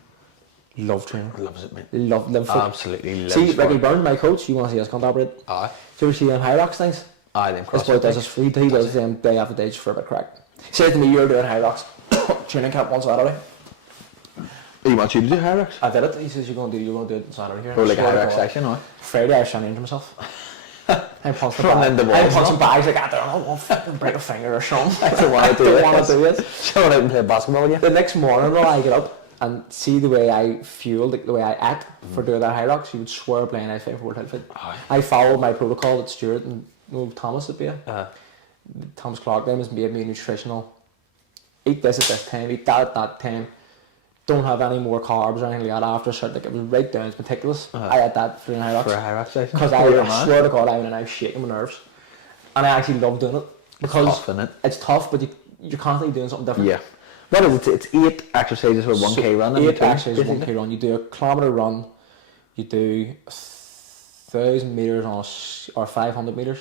love training. Loves it, mate. Love Absolutely loves See, sport. Ricky Byrne, my coach, you want to see us contemporate? Aye. Do you ever see them high rocks things? Aye, them This boy CrossFit does things. this. He does them day after day just for a bit of crack. He said to me, "You're doing high rocks training camp on Saturday." He wants you to do high rocks? I did it. He says, you're going to do it on Saturday here. Or like a Swear high to rock God. section, or? Friday I was trying to injure myself. I'm punching Running the I'm walls, punching no? bags like I don't want to fucking break a finger or something. I don't want to do I it. don't want to do it. Showing out and play basketball with you. The next morning though, I get up and see the way I fuel, the way I act for doing that high rocks. You would swear playing ice fight for World Health Fit. Aye. I followed my protocol that Stuart and Thomas would be. Thomas Clark then has made me nutritional. Eat this at this time, eat that at that time. Don't have any more carbs or anything like that after a certain, like it was right down, it's meticulous. I had that for the high rocks. For a high rock section. Because I swear to God, I was shaking my nerves. And I actually love doing it. Because tough, isn't it? It's tough, but you're constantly doing something different. Yeah. What is it? It's 8 exercises with 1k run. in 8 between, exercises, basically. 1k run. You do a kilometre run, you do 1,000 metres on or 500 metres.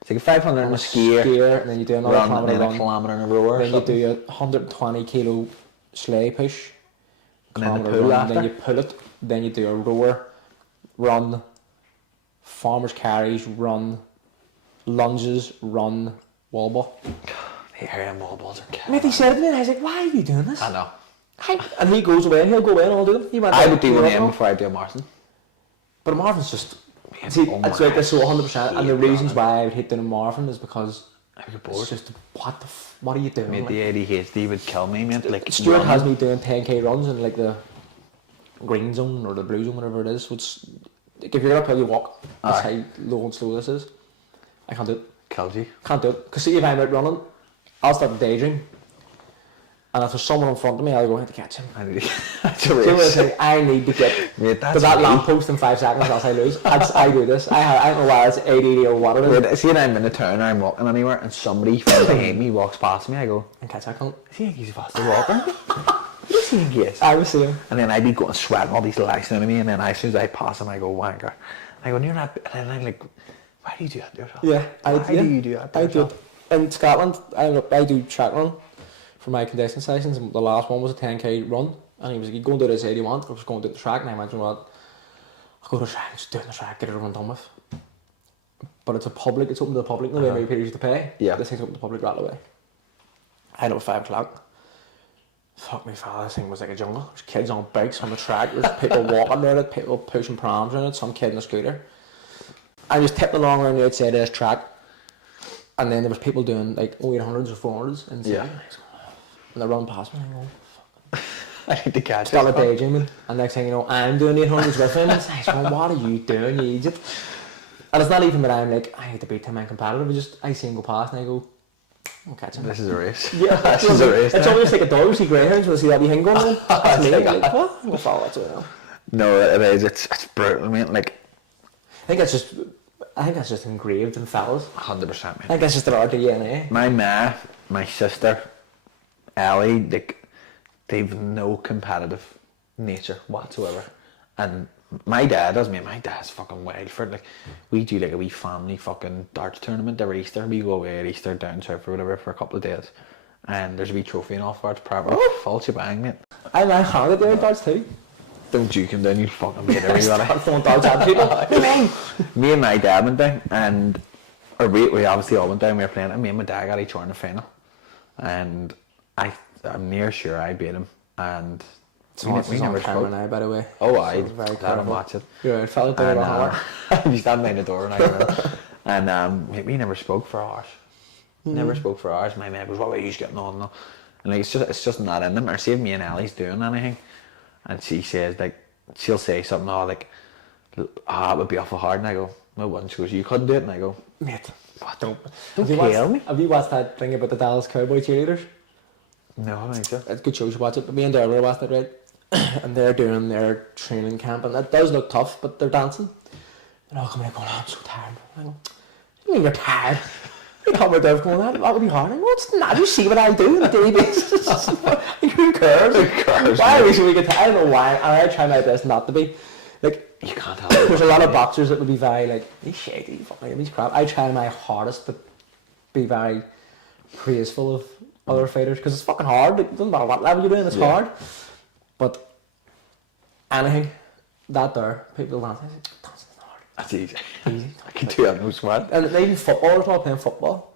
It's like a 500 on a skier, and then you do another run, and kilometre then a run. kilometre in a row or Then you something. do a 120 kilo sleigh push. And then the Kilometre pull run, after. then you pull it, then you do a rower, run, farmers carries, run, lunges, run, wall ball. The area wall balls are killing. Mate, he said it to me and I was like, "Why are you doing this?" I know. And he goes away and he'll go away and I'll do them. He went I out, would do he one of went them out. before I do a marathon. But a marathon's just... See, Oh it's my like this so 100%, and the God. reasons why I would hate doing a marathon is because I would get it's bored. just, what are you doing? Mate, Like, the ADHD would kill me, mate. Like, Stuart running. has me doing 10k runs in like the green zone or the blue zone, whatever it is. Which, like, if you're gonna pull, you walk. That's Aye. how low and slow this is. I can't do it. Killed you. Can't do it. Because see, if I'm out running, I'll start to daydream. And if there's someone in front of me, I'll go, "I have to catch him." I need that's a See what I'm race. saying? I need to get Mate, to that's that me. lamppost in 5 seconds, else I lose. I do this. I don't know why it's ADD or what it is. Wait, see, when I'm in the town or I'm walking anywhere and somebody from behind me walks past me, I go, And catch that cunt. "Is he think he's a faster walker?" What do you think he is? I was seeing. And then I'd be going sweating all these lies into me, and then as soon as I pass him, I go, "Wanker." I go, "You're not," and then I'm like, "Why do you do that to yourself?" Yeah, Why do you do that to I do. yourself? In Scotland, I do track run for my conditioning sessions. And the last one was a 10k run, and he was like, "You go and do this, do you want?" I was going to do the track, and I went, "You know what? I'll go to the track, just do the track, get it over and done with." But it's open to the public. No way maybe people used to pay. Yeah. This thing's open to the public right away. I had it at 5 o'clock. Fuck me, father, this thing was like a jungle. There's kids on bikes on the track, there's people walking around it, people pushing prams around it, some kid in a scooter. I was tipping along around the outside of this track, and then there was people doing like 800s or 400s inside. Yeah. And they're running past me, and I'm going, I need to catch start a this. daydreaming, and next thing you know, I'm doing 800s with him. It's like, "Well, what are you doing, you idiot?" And it's not even that I'm like, I need to beat him, I'm competitive. It's just, I see him go past, and I go, "I'll catch him." This is a race. Yeah, this is a race. It's now. almost like a dog. You see greyhounds, when I see that wee thing going on. That's me. like I'm like, what? I'm gonna follow that to it now. No, it is. It's brutal, mate. Like, I think that's just engraved in fellas. 100%, I mate. think that's just in our DNA. My ma, my sister, Ellie, like, they've no competitive nature whatsoever. And my dad does, mate. My dad's fucking wild for it. Like, we do like a wee family fucking darts tournament every Easter. We go away at Easter down south or whatever for a couple of days. And there's a wee trophy and all for it. Proper full shebang, mate. I'm handed doing darts too. Don't juke him down, you fucking mate everybody. I'm throwing darts at people. Me and my dad went down, and we obviously all went down. We were playing, and me and my dad got each other in the final, and I'm near sure I beat him, and So we never spoke now, by the way. Oh, I very let him careful. watch it. You're right, fella, don't And he stand by the door and I went, and we never spoke for hours. Never spoke for hours. My mate goes, "What are you getting on?" And like it's just not in them. Or see if me and Ellie's doing anything, and she says like she'll say something like, it would be awful hard, and I go, "No, it wouldn't." She goes, "You couldn't do it," and I go, Mate, "What? Don't kill me." Have you watched that thing about the Dallas Cowboy cheerleaders? No, I don't think so. It's a good show, you should watch it. But me and Darla watched it, right? And they're doing their training camp, and it does look tough, but they're dancing. And all coming in going, "Oh, I'm so tired." I go, "What do you mean you're tired?" You come with them going, "That would be hard." I go, "It's not. You see what I do on a daily basis." Who cares? Why are we so we get tired? I don't know why. And I try my best not to be. Like, You can't help it. there's a lot of boxers that would be very like, "He's shady, fucking he's crap." I try my hardest to be very praiseful of other fighters because it's fucking hard. It doesn't matter what level you're doing, it's hard. But anything that there, people dance. I say, dancing is not hard. That's easy. Easy. I can do that no sweat. And even footballers while playing football,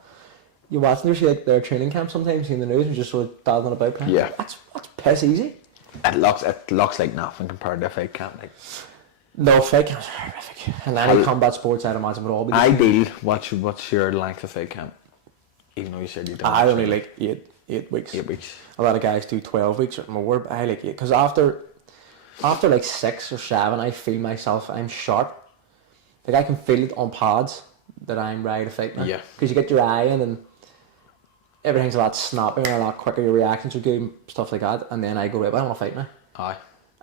you watch them, you see like their training camp sometimes, see in the news and just sort of dazzling about playing. Yeah. That's piss easy. It looks like nothing compared to a fight camp. Like, No, fight camps are horrific. And any combat sports I'd imagine would all be the same. ideal. What's your length of fight camp? Even though you said you don't. I only like 8 weeks. 8 weeks. A lot of guys do 12 weeks or more, but I like 8. Because after like 6 or 7, I feel myself, I'm sharp. Like I can feel it on pads that I'm ready to fight now. Yeah. Because you get your eye in and everything's a lot snappier and a lot quicker, your reactions are good, stuff like that. And then I go, right, well, I want to fight now. Aye.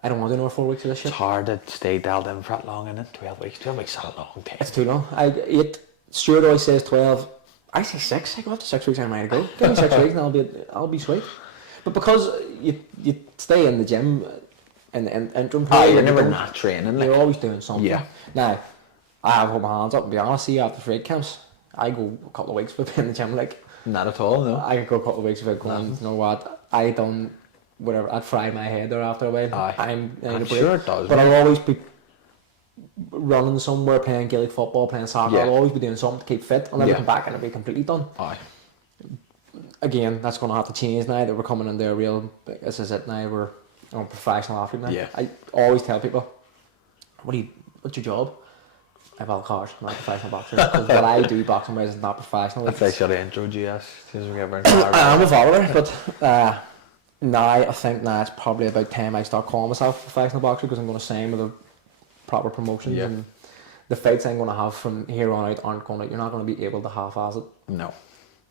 I don't want to do another 4 weeks of this shit. It's hard to stay dialed in for that long, isn't it? 12 weeks. 12 weeks is a long time. It's too long. 8. Stuart always says 12. I say 6. I go after 6 weeks, I'm ready to go. Give me 6 weeks and I'll be sweet. But because you stay in the gym in the interim period, You're never not training. you're Like, always doing something. Yeah. Now, I have hold my hands up and be honest. See, after fight camps, I go a couple of weeks without being in the gym. Like not at all. No. I could go a couple of weeks without going. You know what? I done whatever. I'd fry my head there after a while. Aye. I need a I'm break. sure it does. But I'll always be running somewhere, playing Gaelic football, playing soccer. Yeah. I'll always be doing something to keep fit. I'll never Yeah. come back and I'll be completely done. Aye. Again, that's going to have to change now that we're coming into a real. This is it now. We're a professional athlete now. Yeah. I always tell people, what's your job? I have cars, I'm not a professional boxer. Because what I do boxing wise is not professional. That's why I should have introed you as James McGivern. I'm a valeter, but now I think now it's probably about time I start calling myself a professional boxer because I'm going to sign with a proper promotions Yeah. and the fights I'm going to have from here on out aren't going to. You're not going to be able to half-ass it. No.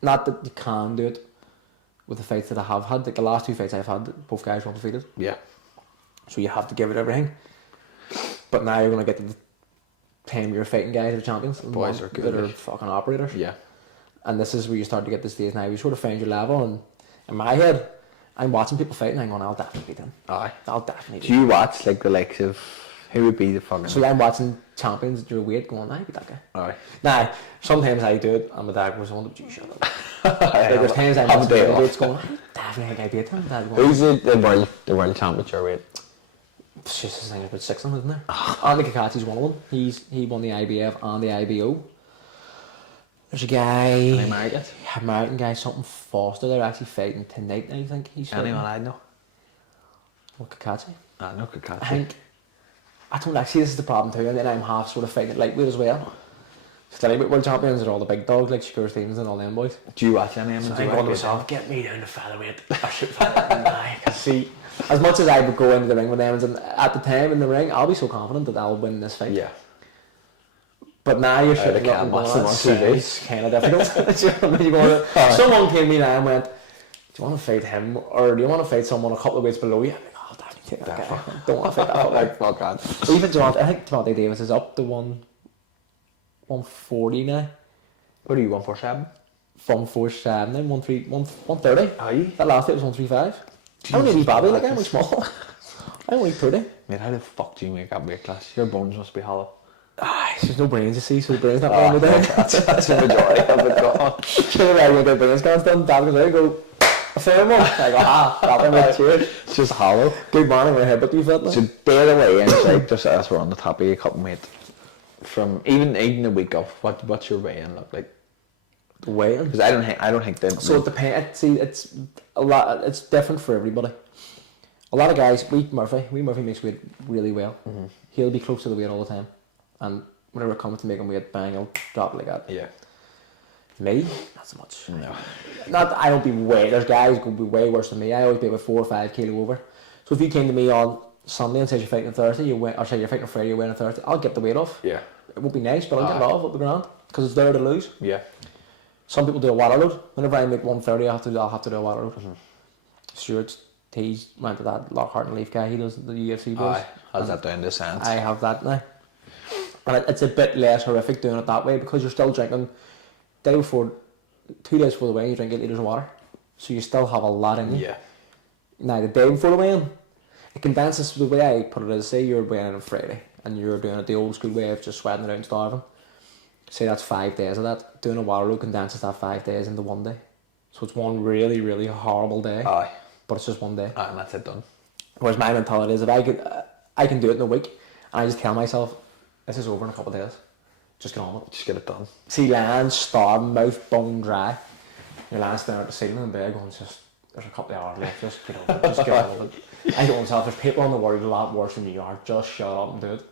Not that you can do it with the fights that I have had. Like the last 2 fights I've had, both guys were undefeated. Yeah. So you have to give it everything. But now you're going to get to the time you're fighting guys who are champions. and Boys are good, that are like. fucking operators. Yeah. And this is where you start to get this stage now. You sort of find your level, and in my head, I'm watching people fighting. I'm going, I'll definitely beat them. Aye. I'll definitely beat Do you watch like the likes of who would be the fucking? So I'm watching champions at your weight, going, I beat that guy. Aye. Now, sometimes I do it, and my dad goes, "Wonder you shut up." Like, Like, there's times I'm have a watching day the off. weights going, I definitely think I beat him. Dad going, Who's the world champ at your weight? it's just his thing, about 6 of them, isn't there? Andy Kakachi's one of them. He won the IBF and the IBO. There's a guy, An American? American guy, something Foster. They're actually fighting tonight. I think he's fighting. Anyone I know? Well, Kakachi. I know Kakashi. I think I don't actually. This is the problem too. And then I'm half sort of fighting at lightweight as well. Lightweight world champions are all the big dogs like Shakur Stevens and all them boys. Do you watch any of So them? I'm going to myself, get me down to featherweight. I should featherweight. Because see, as much as I would go into the ring with them, and at the time in the ring, I'll be so confident that I'll win this fight. Yeah. But now you're Out of sitting up and camp, going, watch them on TV. it's kind of difficult. Do you know what I mean? You're going, someone came to me now and went, do you want to fight him or do you want to fight someone a couple of weights below you? I'm like, oh, I'll definitely take that guy. Don't want to fight that fucker. Like fuck on. Even Javante, I think Javante Davis is up to 140 now. What are you 147? 147 then, 130. Aye. That last fight was 135. I'm only Bobby, like I'm only small. I'm only 30. Mate, how the fuck do you make that weight class? Your bones must be hollow. There's no brains, you see, so the brain's not on the day. That's the majority of it gone. Sure, I get brains scans done, Dad goes out and go, a fair one. I go, that one, cheers. It's just hollow. Good morning, my head, but you felt So there away inside, just as we're on the topic, a couple mate. From even a week off, what's your weigh-in look like? weighing. Because I don't think that. So it depends. See, it's a lot. It's different for everybody. A a lot of guys, Murphy makes weight really well. He'll be close to the weight all the time, and whenever it comes to making weight, bang, he'll drop it like that. Yeah. Me, not so much. No. Not that I don't be way. There's guys who can be way worse than me. I always be about 4 or 5 kilo over. So if you came to me on Sunday and said you're fighting on Thursday, you're fighting on Friday, you're weighing on Thursday, I'll get the weight off. Yeah. It won't be nice, but I'll get it off. It'll be grand because it's there to lose. Yeah. Some people do a water load. Whenever I make 130, I'll have to do a water load. Stuart, he's went to that Lockhart and Leaf guy. He does the UFC boys. How's that down to sense? I have that now, and it's a bit less horrific doing it that way because you're still drinking. 2 days before the weigh-in, you drink 8 litres of water, so you still have a lot in you. Yeah. Now the day before the weigh-in, it condenses. The way I put it is, say you're weighing in on Friday and you're doing it the old school way of just sweating it out and starving. Say that's 5 days of that. Doing a water load condenses that 5 days into 1 day, so it's one really, really horrible day. Aye. But it's just 1 day. And that's it done. Whereas my mentality is, if I can do it in a week, and I just tell myself, this is over in a couple of days. Just get on with it. Just get it done. See, lying, starving, mouth bone dry. You're lying staring at the ceiling in bed going, there's a couple of hours left, just get over it, just get on with it. I go myself, there's people in the world a lot worse than you are, just shut up and do it.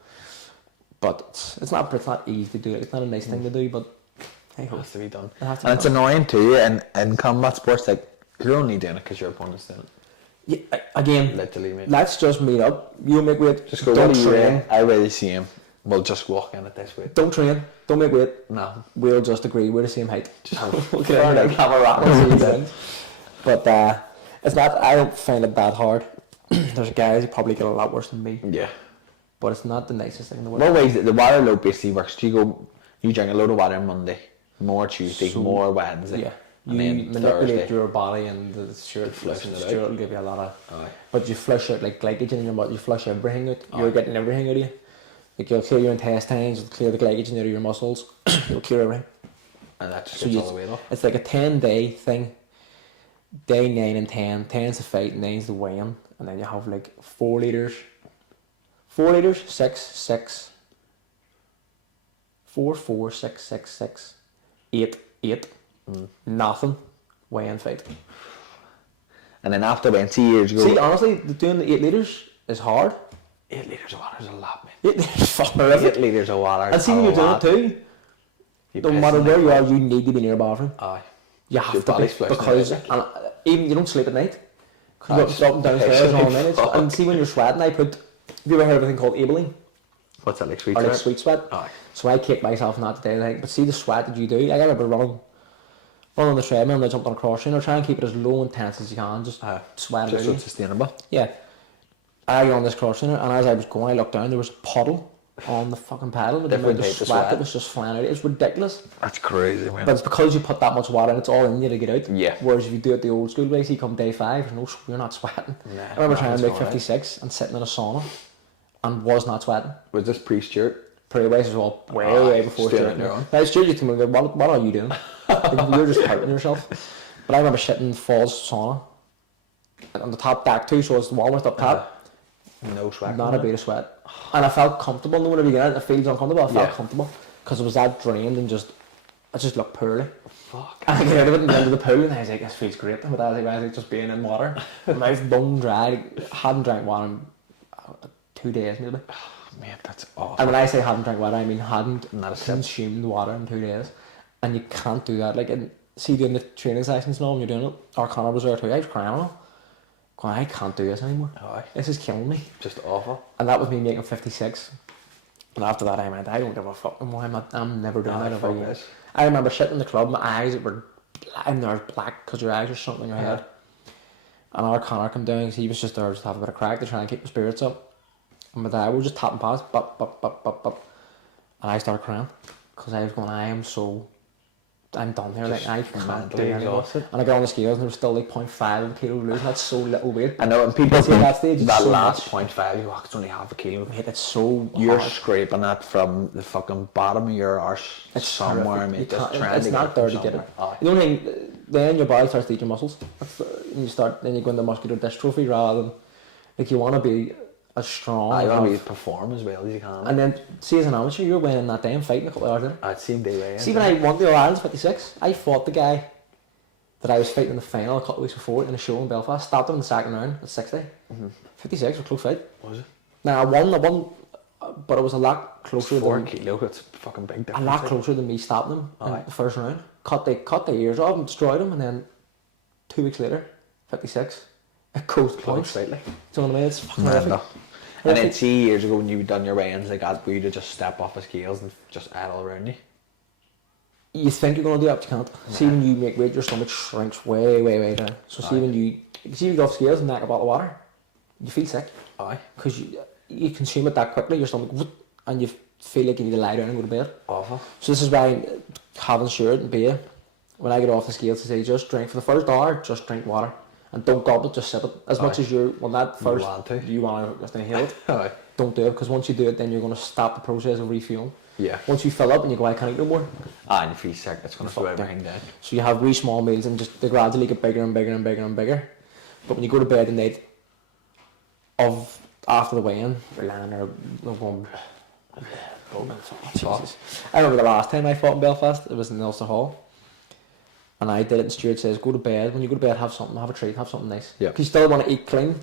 But it's not easy to do it, it's not a nice thing to do, but hey, It has to be done. And it's annoying too, in combat sports, like, you're only doing it because your opponent's doing it. Yeah, again, Literally, mate. let's just meet up. You make weight, Just go, don't what do you train. weigh? I really see him. We'll just walk in at this weight. Don't train, don't make weight. No. We'll just agree we're the same height. Just We'll get in there and have a rattle and see who wins. But it's not, I don't find it that hard. There's guys who probably get a lot worse than me, Yeah. but it's not the nicest thing in the world. What ways the water load basically works? Do you drink a load of water on Monday, more Tuesday, So, more Wednesday, Yeah, and you then manipulate Thursday? your body and the shirt Flushing it out. will give you a lot of. Aye. But you flush out like glycogen in your body. You flush everything out. Aye. You're getting everything out of you. Like you'll clear your intestines, you'll clear the glycogen out of your muscles. You'll clear everything. And that just So gets you, all the weight off. it's like a 10-day thing. Day 9 and 10. 10's the fight, 9's the weigh-in, and then you have like 4 litres. 4 litres, 6, 6. 4, 4, 6, 6, 6. 8, 8. Nothing. Weigh-in fight. And then after when 2 years ago, See, honestly, doing the 8 litres is hard. 8 litres of water is a lot, man. 8 litres is fucking 8 horrific. litres of water. And see, when you're doing it too, no matter where you are, you need to be near a bathroom. Aye. You Your have to be, body's flushing because it and even you don't sleep at night. Aye, Because you're up and downstairs and all literally, night. fuck. And see, when you're sweating, have you ever heard of anything called Abilene? What's that, like sweet Or like sweat? sweet sweat? Aye. So I kick myself not today, like, but see the sweat that you do. Like, I remember running on the treadmill and then jumping on a cross trainer, try and keep it as low intense as you can, just sweat it Just out so of it's you. sustainable. Yeah. I got on this cross trainer, and as I was going, I looked down, there was a puddle on the fucking pedal with the Different amount of type of sweat sweat. that was just flying out. It's ridiculous. That's crazy, man. But it's because you put that much water in, it's all in you to get out. Yeah. Whereas if you do it the old school way, see, come day 5, you're not sweating. Nah, I remember trying to make alright. 56 and sitting in a sauna and was not sweating. Was this pre-Stewart? Pre-race was all way before still Stuart. on your own. Now Stuart used to me, what are you doing? Like, you're just hurting yourself. But I remember sitting in Falls sauna on the top deck too, so it's warmest up top. No sweat. Not a bit of sweat. And I felt comfortable. No, whenever you get it, it feels uncomfortable. I felt comfortable because it was that drained and I just looked poorly. Fuck. And I got out of it and into the pool and I was like, this feels great. But I was like just being in water. My mouth bone dry. I hadn't drank water in 2 days maybe. Man, that's awful. And when I say hadn't drank water, I mean hadn't Not a sip. consumed water in 2 days. And you can't do that. Like, see, doing the training sessions and all, when you're doing it, or Connor was there too, I was crying on him. Going, I can't do this anymore. Aye. This is killing me. Just awful. And that was me making 56. And after that I went, I don't give a fuck anymore. I'm never doing that ever fuck again. this. I remember sitting in the club, my eyes were black because your eyes are sunk in your head. And our Connor came down, he was just there just to have a bit of crack to try and keep the spirits up. And my dad, we were just tapping past, bop, bop, bop, bop, bop. And I started crying because I was going, I'm done here, like I can't mentally do it anymore. exhausted. And I got on the scales and there was still like 0.5 of a kilo to lose, and that's so little weight. I know, and people See, at think that stage, it's that so last much. 0.5, you it's only half a kilo. Mate, it's so You're hard. scraping that from the fucking bottom of your arse It's somewhere, horrific. mate. You Just can't- trying it's to not get there from to get it. somewhere. Aye. The only thing, then your body starts to eat your muscles. And you go into muscular dystrophy rather than, like, you want to be as strong. I and want to have- perform as well as you can. And then, see, as an amateur, you're winning that day and fighting a couple of hours later. I'd seen day way. See, when I won the All Ireland's 56, I fought the guy that I was fighting in the final a couple of weeks before in a show in Belfast. Stopped him in the second round at 60. 56 was a close fight. Was it? Now I won, but it was a lot closer. 4 than, kilo, that's fucking big difference. a lot closer than me stopping him in the first round. Cut the ears off and destroyed him, and then 2 weeks later, 56. It goes close. Slightly. Do you know what I mean? It's fucking Mental. horrific. And then see years ago when you done your weigh-ins like that, were you to just step off the scales and just add all around you? You think you're going to do that, but you can't. See, when you make weight, your stomach shrinks way, way, way down. So see, when you get off scales and knock a bottle of water, you feel sick. Aye. Because you consume it that quickly, your stomach, and you feel like you need to lie down and go to bed. Awful. So this is why having shirt and beer, when I get off the scales, to say just drink for the first hour, just drink water. And don't gobble it, just sip it. As much as you want to just inhale it. Aye. Don't do it, because once you do it, then you're going to stop the process of refueling. Yeah. Once you fill up and you go, I can't eat no more. And you feel sick, it's going to slow everything down. So you have wee small meals and just they gradually get bigger and bigger and bigger and bigger. But when you go to bed the night of after the weigh-in, you're lying there going, Jesus. I remember the last time I fought in Belfast, it was in Ulster Hall. And I did it and Stuart says, go to bed, when you go to bed have something, have a treat, have something nice. Yeah. Because you still want to eat clean.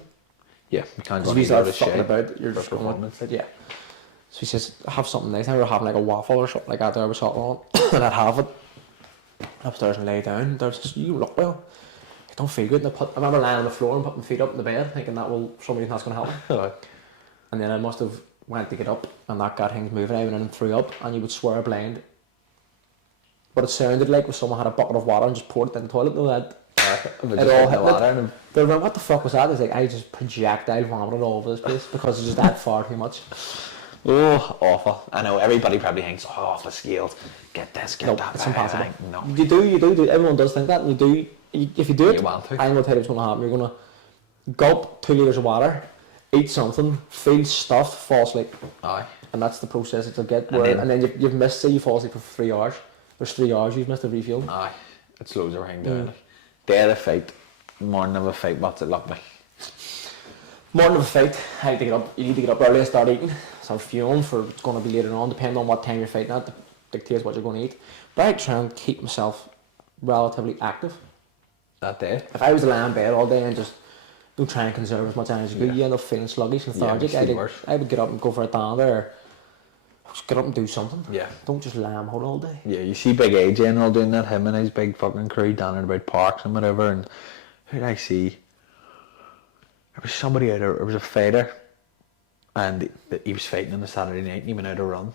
Yeah, you can't Because go if you start out fucking of about, you're just going to, yeah. So he says, have something nice. I remember having like a waffle or something like that there with salt on. And I'd have it upstairs and lay down. There's just, you look well. I don't feel good. And I remember lying on the floor and putting my feet up in the bed, thinking that will, for some reason that's going to help. And then I must have went to get up and that got things moving. I went in and threw up and you would swear blind. What it sounded like was someone had a bucket of water and just poured it in the toilet. No, that it all hit water. And they were like, what the fuck was that? It's like, I just projectile vomited all over this place because it's just that far too much. Oh, awful. I know, everybody probably thinks, oh, off the scales, get this, get that. It's impossible. No. You do. Everyone does think that. And if you do it, You want to. I'm going to tell you what's going to happen. You're going to gulp 2 litres of water, eat something, feel stuffed, fall asleep. Aye. And that's the process that you'll get. And then you've missed, say you fall asleep for 3 hours. There's 3 hours you've missed the refuel. Aye. It slows everything down. Like. Day of the fight, morning of a fight, what's it look like? Morning of a fight, I need to get up. You need to get up early and start eating. Start fueling for it's going to be later on, depending on what time you're fighting at. Dictates what you're going to eat. But I try and keep myself relatively active. That day? If I was to lie in bed all day and just don't try and conserve as much energy, you end up feeling sluggish and lethargic. I would get up and go for a dander, or just get up and do something. Yeah. Don't just lie and hold all day. Yeah, you see Big A General doing that, him and his big fucking crew down in about parks and whatever, and who did I see? There was somebody out there, it was a fighter, and he was fighting on the Saturday night and he went out to run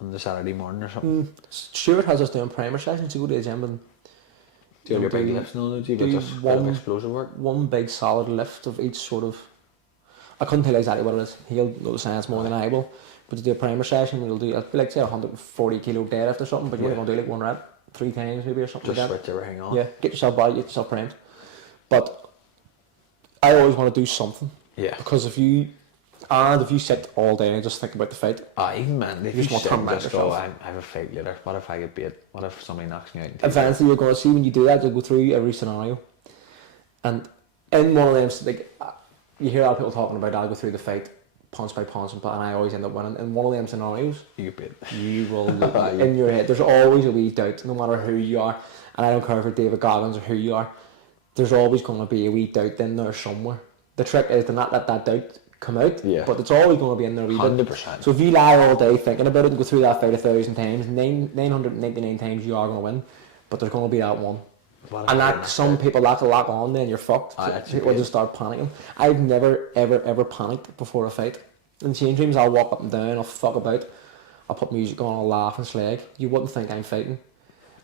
on the Saturday morning or something. Stuart has us doing primer sessions to go to the gym and Do you have your big lifts and all that? Do you just one explosive work? One big solid lift of each sort of. I couldn't tell you exactly what it is. He'll know the science more than I will. But to do a primer session, we'll do like say 140 kilo deadlift or something. But you're only going to do like 1 rep 3 times maybe or something. Just like that. switch everything on. Yeah, get yourself body, get yourself primed. But I always want to do something. Yeah. Because if you sit all day and just think about the fight. Even man, if you just want to sit come and back just go, yourself. I have a fight later. What if I get beat? What if somebody knocks me out? Eventually, you're going to see when you do that, you'll go through every scenario, and in one of them, like you hear a lot of people talking about, I'll go through the fight punch by punch, and I always end up winning. In one of them scenarios, you get beat. You will in your head. There's always a wee doubt, no matter who you are, and I don't care if you're David Goggins or who you are. There's always going to be a wee doubt in there somewhere. The trick is to not let that doubt come out, but it's always going to be in there. 100%. So if you lie all day thinking about it and go through that fight 1,000 times, 999 times you are going to win, but there's going to be that one. And that some people lock on, then you're fucked. People just start panicking. I've never ever panicked before a fight. In change rooms, I'll walk up and down, I'll fuck about, I'll put music on, I'll laugh and slag. You wouldn't think I'm fighting,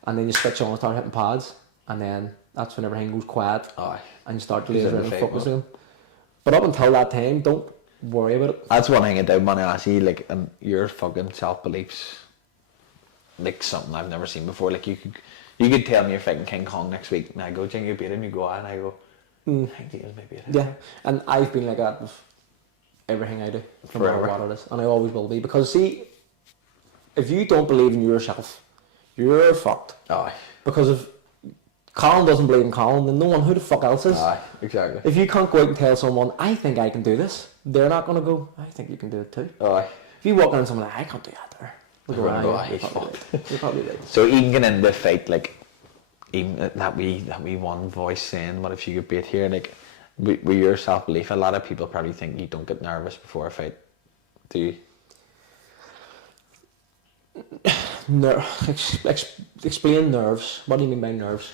and then you switch on and start hitting pads, and then that's when everything goes quiet, and you start lasering and focusing. But up until that time, don't worry about it. That's one thing I do, man. I see, like, and your fucking self-beliefs, like something I've never seen before. Like, you could tell me you're fighting King Kong next week, and I go, "Jing, you beat him." You go, and I go, "I think he is maybe." Yeah, and I've been like that with everything I do, no matter what it is, and I always will be. Because see, if you don't believe in yourself, you're fucked. Because if Colin doesn't believe in Colin, then no one, who the fuck else is? Exactly. If you can't go out and tell someone, I think I can do this, they're not going to go, I think you can do it too. If you walk in and someone like, I can't do that there, they'll go, you're probably right. So even getting into the fight, like, even that wee one voice saying, "What if you could beat here?" Like, with your self belief, a lot of people probably think you don't get nervous before a fight. Do you? Explain nerves. What do you mean by nerves?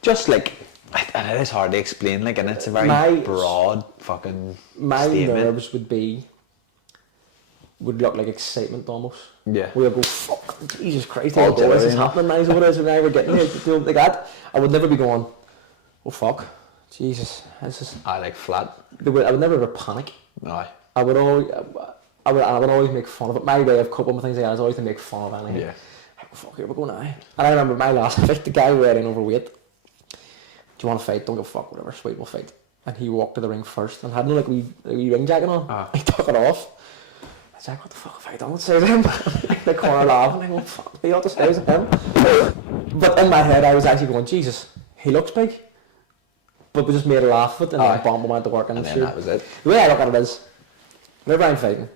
Just like, and it is hard to explain. Like, and it's a very broad fucking statement. Nerves would look like excitement almost. Yeah. We'll go, fuck, Jesus Christ, here we go, this is happening now, so what is it now, we're getting here, like that. I would never be going, oh fuck, Jesus, this is... I like flat. I would never ever panic. No. I would always make fun of it. My way of coping with things like that is always to make fun of anything. Yeah. Oh, fuck, here we go now. And I remember my last fight, the guy who had in overweight. Do you want to fight? Don't give a fuck, whatever, sweet, we'll fight. And he walked to the ring first and had no like wee ring jacket on. He took it off. I was like, what the fuck have I done with him? In the corner laughing, I go, fuck me, what the size of him? But in my head, I was actually going, Jesus, he looks big. But we just made a laugh of it, and then bomb went to work, and then that was it. The way I look at it is, whenever I'm fighting,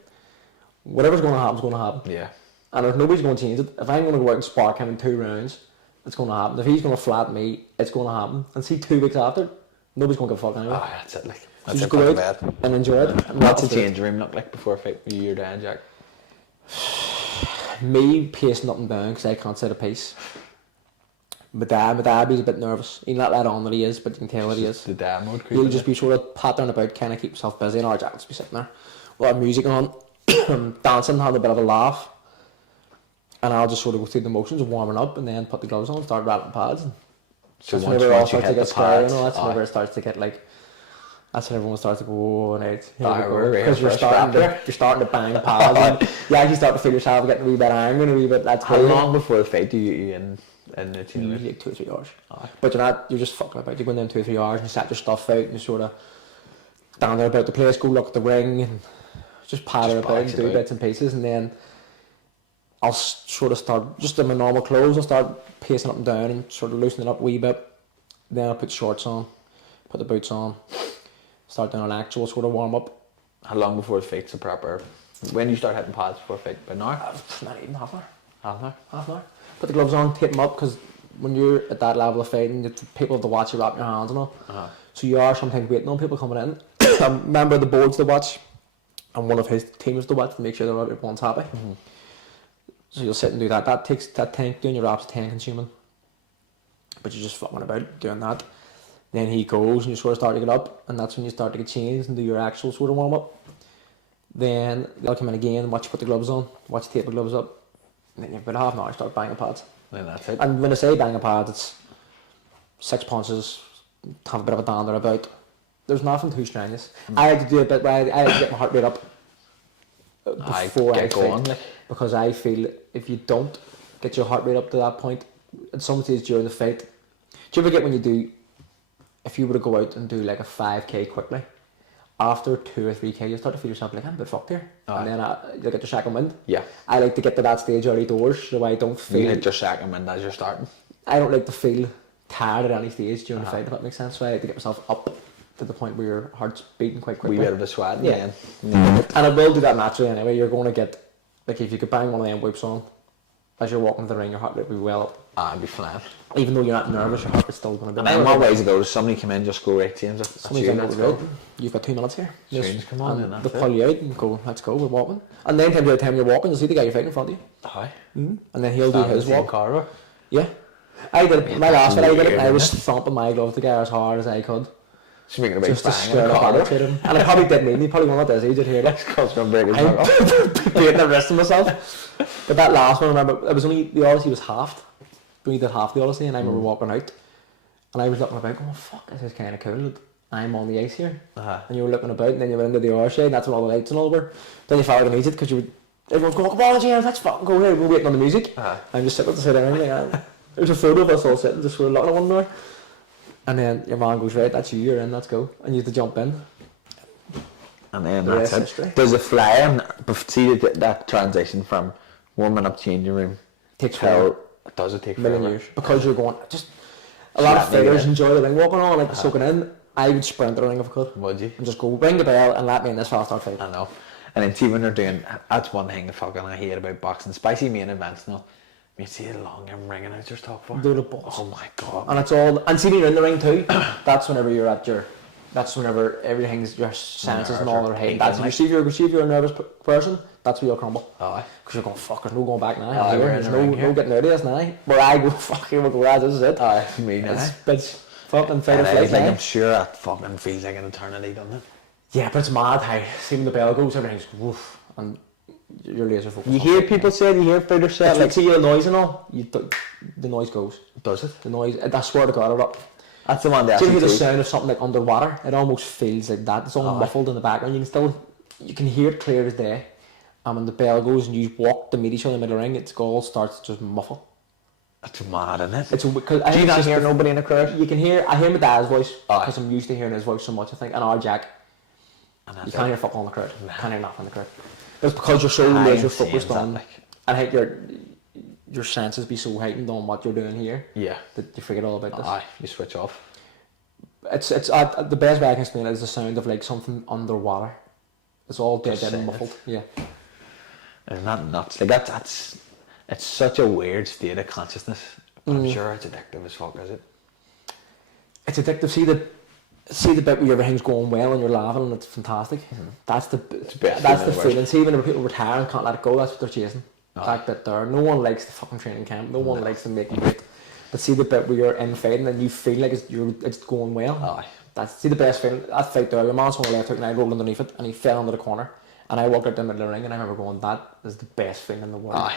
whatever's going to happen is going to happen. Yeah. And if nobody's going to change it, if I'm going to go out and spark him in 2 rounds, it's going to happen. If he's going to flatten me, it's going to happen. And see, 2 weeks after, nobody's going to give a fuck anyway. Oh, that's it, like. So just go out and enjoy it. And what's the change room look like before a fight with you or Dan, Jack? Me pacing up and down because I can't set a pace. My dad he's a bit nervous. He's not that on that he is, but you can tell that he is. The dad mode. He'll just be sort of pattering about, kind of keep himself busy, and our Jack will just be sitting there with our music on, dancing, having a bit of a laugh. And I'll just sort of go through the motions of warming up and then put the gloves on, start rattling pads. And so that's whenever it all starts to get scary, you know, that's whenever it starts to get like... That's when everyone starts to go, oh, right, because you're starting to bang pads, and you actually start to feel yourself getting a wee bit angry and a wee bit. That's how long before the fight do you in the team? Usually like 2 or 3 hours. But you're just fucking about. You go in there in 2 or 3 hours and you set your stuff out and you sort of down there about the place, go look at the ring and just patter about and do bits and pieces, and then I'll sort of start just in my normal clothes. I'll start pacing up and down and sort of loosening up a wee bit. Then I'll put shorts on, put the boots on. Start doing an actual sort of warm up. How long before the fight's a proper? When you start hitting pads before a fight? By an hour? Not even half an hour. Half an hour. Put the gloves on, tape them up, because when you're at that level of fighting, people have to watch you wrap your hands and all. So you are sometimes waiting on people coming in. I remember the boards to watch, and one of his teams to watch to make sure that everyone's happy. So you'll sit and do that. That takes that tank doing your wraps, time consuming. But you're just fucking about doing that. Then he goes and you sort of start to get up, and that's when you start to get changed and do your actual sort of warm up. Then they'll come in again, watch you put the gloves on, watch you tape the gloves up, and then you've about half an hour to start banging pads. And that's it. And when I say banging pads, it's 6 punches, have a bit of a dander about. There's nothing too strenuous. I like to do a bit where I like to get my heart rate up before I fight, because I feel if you don't get your heart rate up to that point, at some stage during the fight, do you ever get when you do, if you were to go out and do like a 5k quickly, after 2 or 3k you start to feel yourself like, I'm a bit fucked here, and then you'll get your second wind. Yeah. I like to get to that stage early doors so I don't feel... You hit your second wind as you're starting. I don't like to feel tired at any stage during the fight, if that makes sense, so I like to get myself up to the point where your heart's beating quite quickly. Wee bit of a sweat. Yeah. And I will do that naturally anyway. You're going to get, like if you could bang one of them whips on, as you're walking to the ring, your heart rate will be well up. I'd be flat. Even though you're not nervous, your heart is still going to be. And then what ways ago does somebody come in, just go, right, James, let's go. You've got 2 minutes here. Just come on, and they'll pull you out and go, let's go, we're walking. And then every time you're walking, you'll see the guy you're fighting in front of you. Aye. And then he'll do his walk. Car. Yeah. I did it. My last fight I did it, I was thumping my glove to guy as hard as I could. Speaking about just to scare the hell out of him. And I probably didn't need me, probably one of those, he did hear that. Because I'm breaking his knuckle. Beating the rest of myself. But that last one, I remember, it was only, the Odyssey was halved. We only did half the Odyssey, and I remember walking out, and I was looking about going, fuck, this is kind of cool, I'm on the ice here. And you were looking about, and then you went into the Odyssey, and that's when all the lights and all were. Then you felt like an idiot, because everyone's going, come on James, let's fucking go here, we're waiting on the music. I'm just sitting at the side of everything, like, there's a photo of us all sitting, just sort of looking at one another. And then your man goes, right, that's you, you're in, let's go. And you have to jump in. And then that's it. History. There's a fly, see that transition from warming up changing room. Takes forever. Does it take million years? Because you're going, just, a lot of fighters enjoy the ring walking on, like soaking in. I would sprint the ring if I could. Would you? And just go, ring the bell and let me in this fast start fight. I know. And then see when they're doing, that's one thing that fucking I hate about boxing, spicy main events now. You see the long ring announcers talk for? They're the boss. Oh my god. And it's all, and see when you're in the ring too, that's whenever everything's, your senses and all are heightened. That's, if you're a nervous person, that's where you'll crumble. Aye. Because you're going, fuck, there's no going back now. Aye, There's no getting out of this now. Where I go, fuck, here we go, lads, this is it. Aye, me now. It's fucking fight or And flight like, now. I'm sure that fucking feels like an eternity, doesn't it? Yeah, but it's mad how, see when the bell goes, everything's woof, and you're laser focused. You hear people say it, you hear fighters say It's it, like, see the noise and all, the noise goes. does it? The noise, I swear to God, That's the one that see, you actually hear the too. sound of something like underwater, it almost feels like that. It's all muffled in the background. You can hear it clear as day. And when the bell goes and you walk to meet each other in the middle of the ring, it all starts to just muffle. That's mad, isn't it? It's because Do you not hear nobody in the crowd? I hear my dad's voice Aye. because I'm used to hearing his voice so much. I think, and our Jack, And you can't hear fuck all in the crowd. You can't hear nothing in the crowd. It's because you're so High laser and focused scenes, on. that, like. I think your senses be so heightened on what you're doing here Yeah. that you forget all about this. Aye, you switch off. It's the best way I can explain it is the sound of like something underwater. It's all dead Just and saying muffled. Yeah. Isn't that nuts? Like that's it's such a weird state of consciousness. But I'm sure it's addictive as fuck, is it? It's addictive. See the bit where everything's going well and you're laughing and it's fantastic. That's the best that's the feeling in the feeling. See whenever people retire and can't let it go, that's what they're chasing. Aye. That bit there. No one likes the fucking training camp. No one likes to make you great. But see the bit where you're in fighting and you feel like it's going well. Aye. See the best feeling. That fight there. Your man's on the left hook and I rolled underneath it and he fell under the corner. And I walked out the middle of the ring and I remember going, that is the best feeling in the world. Aye.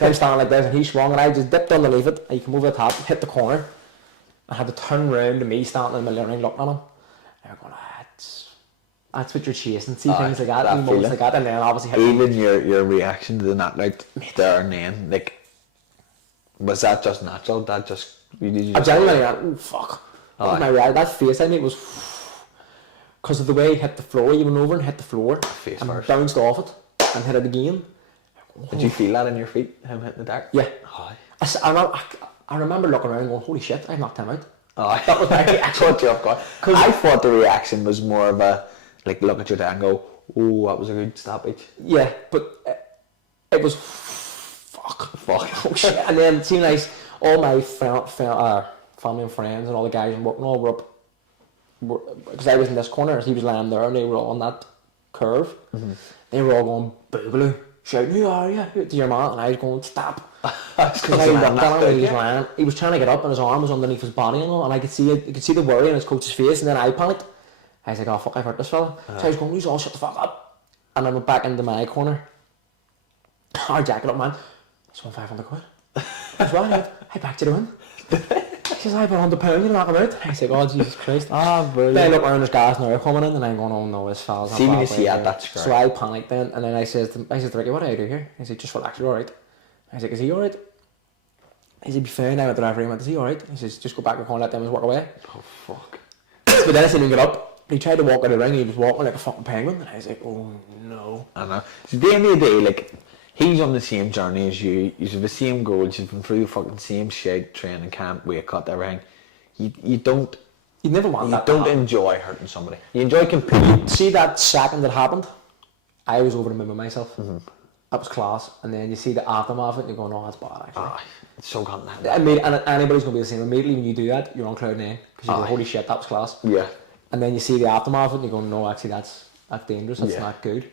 So I'm standing like this and he swung and I just dipped underneath it and he came over the top, hit the corner. I had to turn round to me standing in the middle of the ring looking at him. And I'm going, that's what you're chasing. See things like that, that emotions feeling. like that, and then obviously Even your reaction to the knockout there and then, like, was that just natural? That just I genuinely went, oh fuck. That was my reaction. That face I made was because of the way he hit the floor. He went over and hit the floor Face and first. bounced off it and hit it again. Did you feel that in your feet? Him hitting the dark? Yeah. Aye. I remember looking around and going, holy shit, I knocked him out. Aye. That was my reaction. Caught you off guard. I thought the reaction was more of a like look at your dad and go, oh, that was a good stoppage. Yeah, but it was fuck. Oh shit. And then see nice, all my family and friends and all the guys I'm working all were up, because I was in this corner, he was lying there and they were all on that curve. They were all going boogaloo, shouting, who are you? To your man, and I was going, stop. Because I looked at him and he was lying. He was trying to get up and his arm was underneath his body and all, and I could see the worry in his coach's face, and then I panicked. I was like, oh fuck, I've hurt this fella. So I was going, you all shut the fuck up. And I went back into my corner. Our jacket up, man. It's won 500 quid. That's right, I backed you to win. He says, I put £100, you knock him out. I said, oh Jesus Christ. Brilliant. Then I look around, there's gas now coming in, and I'm going, oh no, this fella's not See when bad you see way that, here. that's scary. So I panicked then, and then I said to Ricky, what do I do here? He said, just relax, you're alright. I said, is he alright? He said, be fine. I went to the referee and went, is he alright? He says, just go back and corner, let them work away. Oh fuck. But then I seen him get up. He tried to walk out of the ring and he was walking like a fucking penguin. And I was like, oh no. I know. So at the end of the day, like, he's on the same journey as you. He's with the same goals. He's been through the fucking same shit, training camp, weight cut, everything. You don't. You never want that. You don't enjoy hurting somebody. You enjoy competing. See that second that happened? I was over the moon with myself. That was class. And then you see the aftermath of it and you're going, oh, that's bad actually. Ah, it's so content. I mean, and anybody's going to be the same. Immediately when you do that, you're on cloud nine. Because you go, holy shit, that was class. Yeah. And then you see the aftermath of it and you go, no, actually that's dangerous, that's Yeah. not good.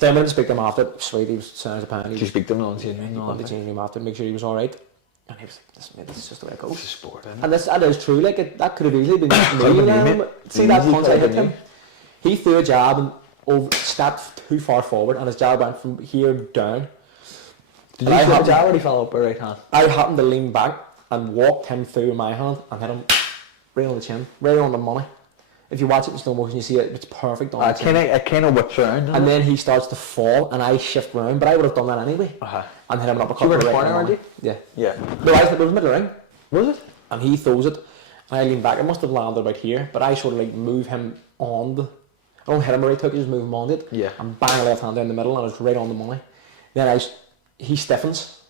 Then when I speak to him after, sweet, he was sound as a pan. Did you speak to him on He TV? wanted to change him after, make sure he was alright. And he was like, this is just the way it goes. It's a sport, isn't it? And that is true, like that could have easily been Could've me. been you, mate. See that Easy punch I could've hit been him? He threw a jab and stepped too far forward and his jab went from here down. Did And you I throw a happened- jab or he fell up by right hand? I happened to lean back and walked him through my hand and hit him right on the chin, right on the money. If you watch it in slow motion, you see it, it's perfect on the chin. I kind of whipped around. And then he starts to fall and I shift round, but I would have done that anyway. And hit him an uppercut. You were in the right corner, on weren't the you? money. Yeah. Yeah. No, I was middle of the ring. Was it? And he throws it and I lean back. It must have landed about here, but I sort of like move him on the, I don't hit him right hook, I just move him on it. Yeah. And bang a left hand down the middle and it's right on the money. Then he stiffens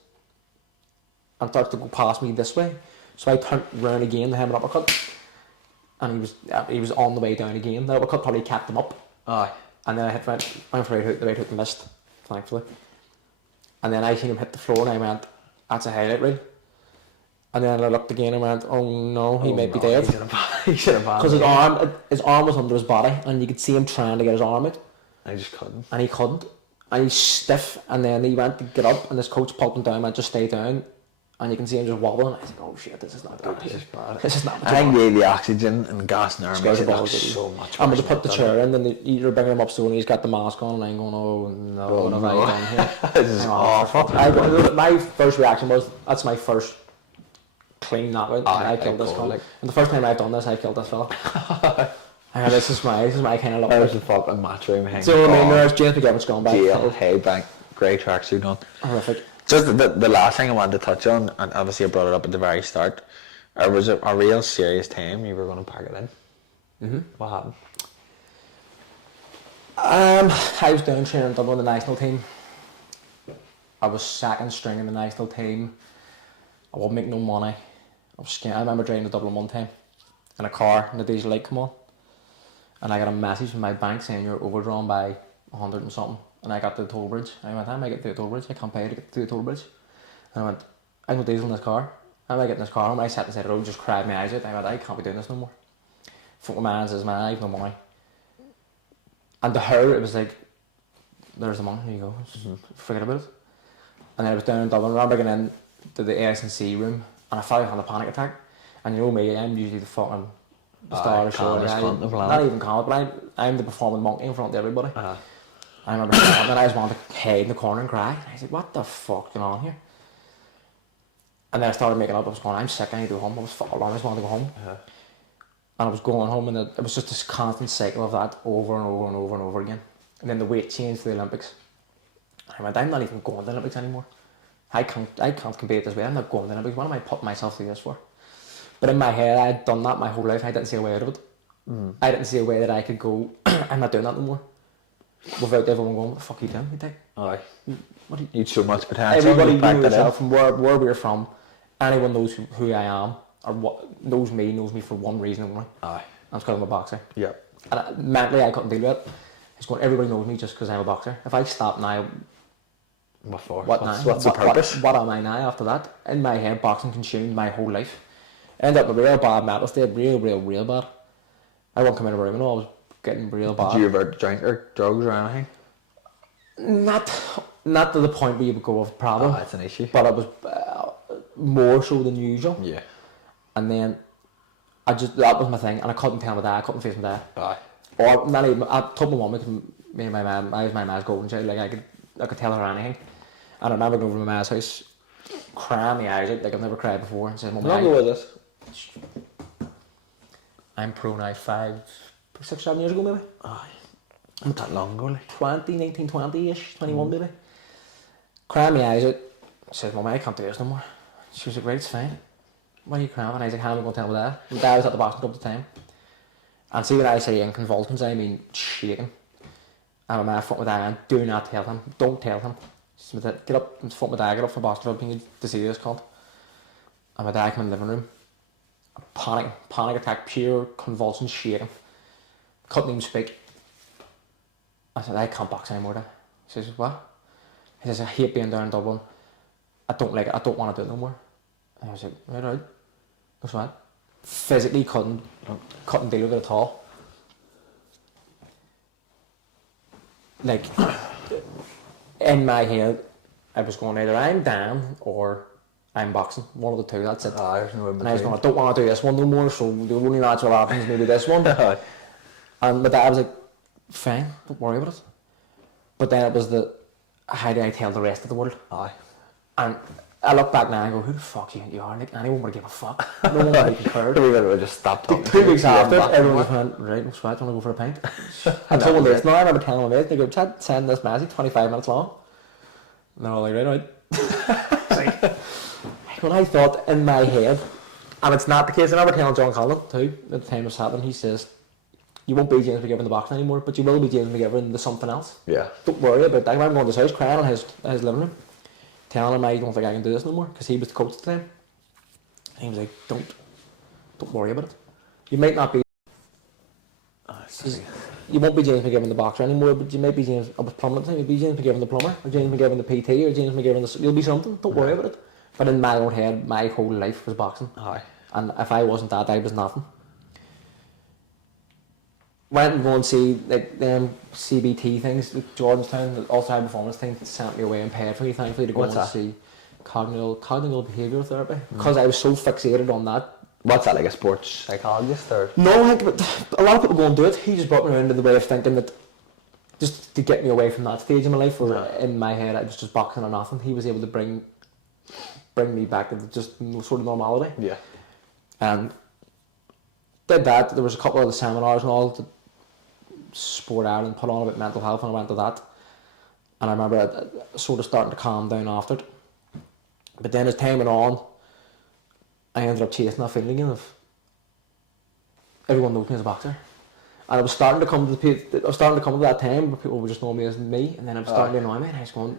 and starts to go past me this way. So I turn round again to him an uppercut. And he was on the way down again. The uppercut probably kept him up. Aye. And then I went for the right hook missed, thankfully. And then I seen him hit the floor and I went, that's a highlight reel. And then I looked again and went, oh no, he might be dead. He should have Because his arm was under his body, and you could see him trying to get his arm out. I just couldn't. And he couldn't. And he's stiff, and then he went to get up, and his coach pulled him down, and went, just stay down. And you can see him just wobbling. I was like, oh shit, this is not good. This is bad. This is not I think the oxygen and gas in there makes it look so much worse. And when they put the chair in, then you're bringing him up so and he's got the mask on, and I'm going, oh no, what have I done here? This is awful. My first reaction was, that's my first clean knockout. I killed this cunt. And the first time I've done this, I killed this fella. This is my kind of luck. There's a fucking match room hanging. So I mean, there's James McGivern's gone back. Jail, hay bank, grey tracksuit on. Horrific. Just the last thing I wanted to touch on, and obviously I brought it up at the very start, was a real serious time you were going to pack it in. Mm-hmm. What happened? I was down training in Dublin, the national team. I was second string in the national team. I wouldn't make no money. I was scared. I remember driving to Dublin one time in a car, and the diesel light come on, and I got a message from my bank saying you're overdrawn by 100 and something. And I got to the toll bridge. I went, how am I getting to the toll bridge? I can't pay to get to the toll bridge. And I went, I no diesel in this car. How am I getting this car home? I sat inside the road and just cried my eyes out. I went, I can't be doing this no more. Fuck my man says, man, I have no money. And to her, it was like, there's the money, here you go. Forget about it. And then I was down in Dublin. I remember getting into the AS&C room, and I felt like I had a panic attack. And you know me, I'm usually the fucking star of the show. Not even calm, but I'm the performing monkey in front of everybody. I remember and then I just wanted to hide in the corner and cry. And I said, what the fuck going on here? And then I started making up. I was going, I'm sick, I need to go home. I was fucking alone, I just wanted to go home. And I was going home, and it was just this constant cycle of that over and over and over and over again. And then the weight changed to the Olympics. And I went, I'm not even going to the Olympics anymore. I can't compete this way. I'm not going to the Olympics. What am I putting myself through this for? But in my head, I had done that my whole life. I didn't see a way out of it. I didn't see a way that I could go, I'm not doing that anymore. Without everyone going, what the fuck are you doing? You think? Aye. What do you? You'd so much potential. Everybody knew yourself from where we're from. Anyone knows who I am, or what knows me for one reason only. Aye. That's because I'm a boxer. Yeah. And mentally, I couldn't deal with it. It's going, everybody knows me just because I'm a boxer. If I stop now, what for? What's the purpose? What am I now after that? In my head, boxing consumed my whole life. I ended up in a real bad mental state, real bad. I won't come in a room and I was getting real bad. Did you ever drink or drugs or anything? Not to the point where you would go with a problem. That's an issue. But it was more so than usual. Yeah. And then that was my thing, and I couldn't tell my dad, I couldn't face my dad. Aye. Or not even, I told my mum, because me and my mum, I was my mom's golden child, like I could tell her anything. And I remember going over to my mom's house, crying my eyes out, like I've never cried before, and saying, Mum, how old was this? I'm pro now 6, 7 years ago maybe. Aye. Not that long ago, like. 1920-ish, 21 maybe. Crying my eyes out, I said, Mum, I can't do this no more. She was like, right, it's fine. Why are you crying? And I was like, how am I going to tell my dad? My dad was at the boxing club at the time. And see when I say in convulsions, I mean shaking. And my fuck my dad, and do not tell him. Don't tell him. So my dad, get up, and fuck my dad, get up from the boxing club, you need to see this cunt. And my dad came in the living room. Panic attack, pure convulsions, shaking. Couldn't even speak. I said, I can't box anymore then. He says, what? He says, I hate being down in Dublin. I don't like it, I don't want to do it no more. And I was like, right. That's what? Physically couldn't deal with it at all. Like, in my head, I was going either I'm down or I'm boxing. One of the two, that's it. There's no in between. And I was going, I don't want to do this one no more, so the only natural option is maybe this one. And my dad was like, fine, don't worry about it. But then it was how do I tell the rest of the world? Aye. And I look back now and go, who the fuck you are? Like, anyone would give a fuck. No one would even care. We would just stop talking. 2 weeks after, everyone was went, right, no sweat, want to go for a pint? And someone this now, I remember telling my mates, they go, Chad, send this message, 25 minutes long. And they're all like, right. When I thought in my head, and it's not the case, I remember telling John Collin too, at the time it was happening, he says, you won't be James McGivern the boxing anymore, but you will be James McGivern the something else. Yeah. Don't worry about that. I remember going to his house, crying in his living room, telling him I don't think I can do this no more, because he was the coach at the time. And he was like, don't worry about it. You might not be, you won't be James McGivern the boxer anymore, but you might be James, I was plumbing at the time, you'll be James McGivern the plumber, or James McGivern the PT, or James McGivern you'll be something, don't worry about it. If But in my own head, my whole life was boxing. Aye. And if I wasn't that, I was nothing. Went and go and see like them CBT things, like Jordanstown, the Ultra High Performance thing, sent me away and paid for me, thankfully, to go What's and that? see cognitive behavioural therapy. Because I was so fixated on that. What's that, like a sports psychologist or? No, I think a lot of people go and do it. He just brought me around to the way of thinking that just to get me away from that stage in my life where in my head I was just boxing or nothing. He was able to bring me back to just sort of normality. Yeah. And did that. There was a couple of the seminars and all that Sport Ireland put on about mental health, and I went to that. And I remember it sort of starting to calm down after it. But then as time went on, I ended up chasing that feeling again of everyone knows me as a boxer. And I was starting to come to that time where people would just know me as me, and then I was starting to annoy me, and I was going,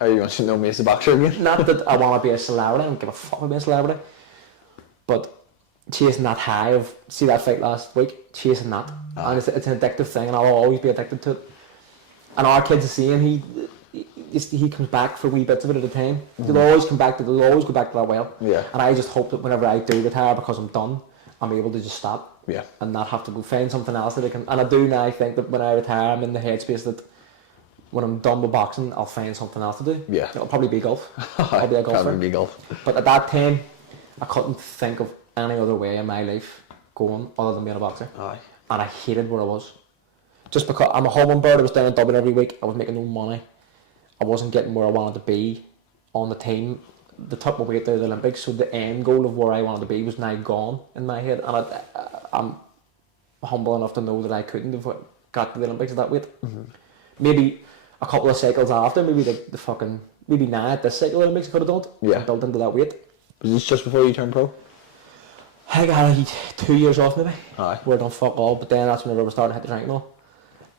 Are you going to know me as a boxer again? not that I want to be a celebrity, I don't give a fuck about being a celebrity, but chasing that high of, see that fight last week, chasing that. And it's an addictive thing, and I'll always be addicted to it. And our kids are seeing, he comes back for wee bits of it at a time. They'll always go back to that well. Yeah. And I just hope that whenever I do retire, because I'm done, I'm able to just stop. Yeah. And not have to go find something else that I can. And I do now think that when I retire, I'm in the headspace that when I'm done with boxing, I'll find something else to do. Yeah. It'll probably be golf. I'll be a golfer. Probably be golf. But at that time, I couldn't think of any other way in my life going other than being a boxer. Aye. And I hated where I was. Just because I'm a hummingbird, I was down in Dublin every week, I was making no money. I wasn't getting where I wanted to be on the team. The top of weight there at the Olympics, so the end goal of where I wanted to be was now gone in my head. And I'm humble enough to know that I couldn't have got to the Olympics at that weight. Mm-hmm. Maybe a couple of cycles after, maybe maybe now at this cycle Olympics I could have done it. Yeah. Built into that weight. Was this just before you turned pro? I got 2 years off maybe. Aye. Where I done fuck all, but then that's whenever I was starting to hit the drink and all.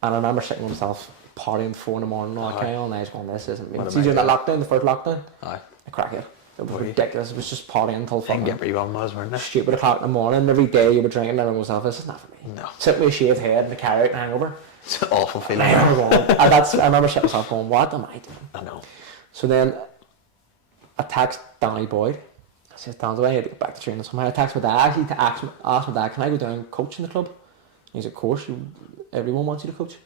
And I remember sitting with myself partying 4 a.m. and all that kind of, and I was going, this isn't me. What It's am I easier that doing? lockdown, the first lockdown. Aye. I crack it. It was Were you? ridiculous. It was just partying until I can fucking get where your mum was, weren't it? stupid o'clock in the morning. Every day you were drinking, and I remember myself, this is not for me. No. Sitting with a shaved head and a carrot hangover. It's an awful feeling. I remember sitting myself going, what am I doing? I know. So then I text Danny Boyd. I said, Dan's away, I had to get back to training somehow. I text my dad actually to ask my dad, can I go down and coach in the club? He's of course, everyone wants you to coach.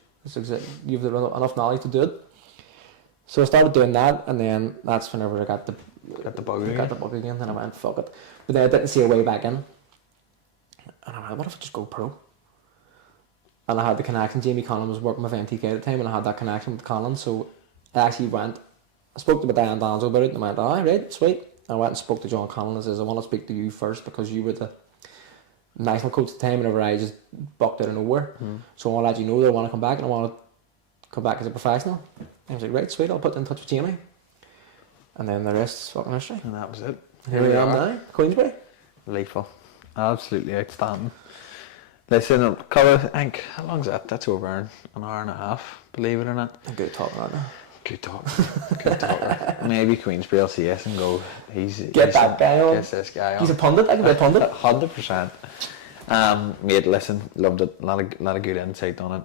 You've enough knowledge to do it. So I started doing that, and then that's whenever I got the bug again. Then I went, fuck it. But then I didn't see a way back in. And I went, what if I just go pro? And I had the connection. Jamie Conlon was working with MTK at the time, and I had that connection with Conlon. So I actually went, I spoke to my dad and Danzo about it, and I went, all right, sweet. I went and spoke to John Conlon and says, I want to speak to you first because you were the national coach at the time, whenever I just bucked out of nowhere. So I want to let you know that I want to come back, and I want to come back as a professional. And I was like, right, sweet, I'll put in touch with Jamie. And then the rest is fucking history. And that was it. Here we are now, Queensbury. Lethal. Absolutely outstanding. Listen, I'll cover, I think, how long's that? That's over an hour and a half, believe it or not. I'm good talking right now. Good talk. Good talk. Maybe Queensbury will see us and go, Get that guy on. Get this guy on. He's a pundit, I can be a pundit. 100%. Mate, listen, loved it. A lot of good insight on it.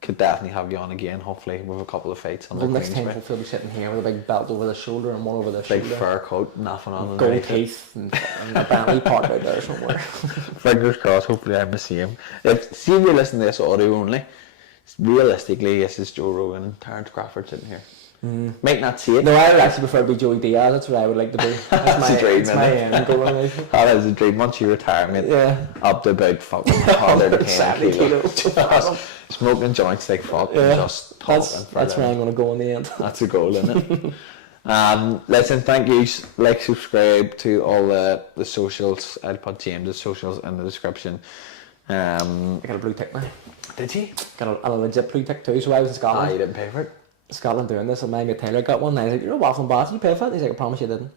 Could definitely have you on again, hopefully, with a couple of fights on Well, the next time Queensbury. hopefully I'll be sitting here with a big belt over the shoulder and one over the Big shoulder. fur coat, nothing on Gold underneath it. teeth and a Bentley parked out there somewhere. Fingers crossed, hopefully I'm the same. See if you listen to this audio only, realistically, this is Joe Rogan and Terence Crawford sitting here. Might not see it. No, I would actually prefer to be Joey Diaz. That's what I would like to be. That's a dream, it's my isn't end goal in life. That is a dream. Once you retire, mate, Yeah. up to about fucking 110 70 kilos. kilos. Smoking joints like fuck and Yeah. just talking. That's where I'm going to go in the end. That's a goal, isn't it? Listen, thank you. Like, subscribe to all the socials. I'll put James' socials in the description. I got a blue tick now. Did you? Got a legit blue tick too. So I was in Scotland. You didn't pay for it. Scotland doing this, and my mate Taylor got one. And I was like, "You're a waffle boss. You pay for it?" He's like, "I promise you didn't."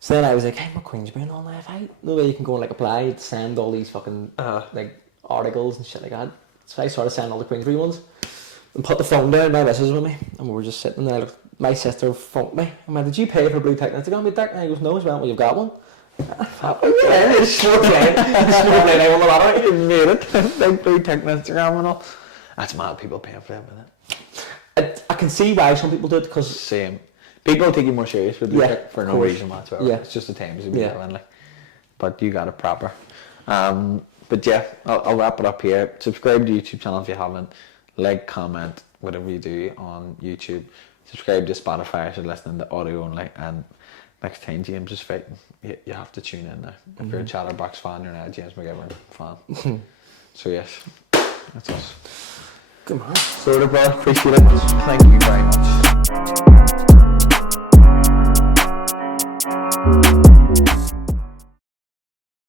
So then I was like, "I'm a Queensbury and all that. If I no way you can go and like apply to send all these fucking like articles and shit like that." So I started sending all the Queensbury ones and put the phone down. My missus with me, and we were just sitting there. My sister phoned me. I went, "Did you pay for blue tick?" And I got me tick. And he goes, "No." She went, "Well, you've got one." It's snow plane. I won the lottery. You made it. Big blue tick on Instagram and all. That's mad. People paying for them, isn't it? I can see why some people do it because Same. People take you more serious with Yeah, for of no course. reason whatsoever. Yeah. It's just the times of Yeah. year, like. But you got it proper. But yeah, I'll wrap it up here. Subscribe to the YouTube channel if you haven't. Like, comment, whatever you do on YouTube. Subscribe to Spotify if you're listening to audio only. And next time James is fighting, you have to tune in now. If you're a Chatterbox fan, you're not a James McGivern fan. So yes, that's us. Good man. Sorted, bro. Appreciate it. Thank you very much.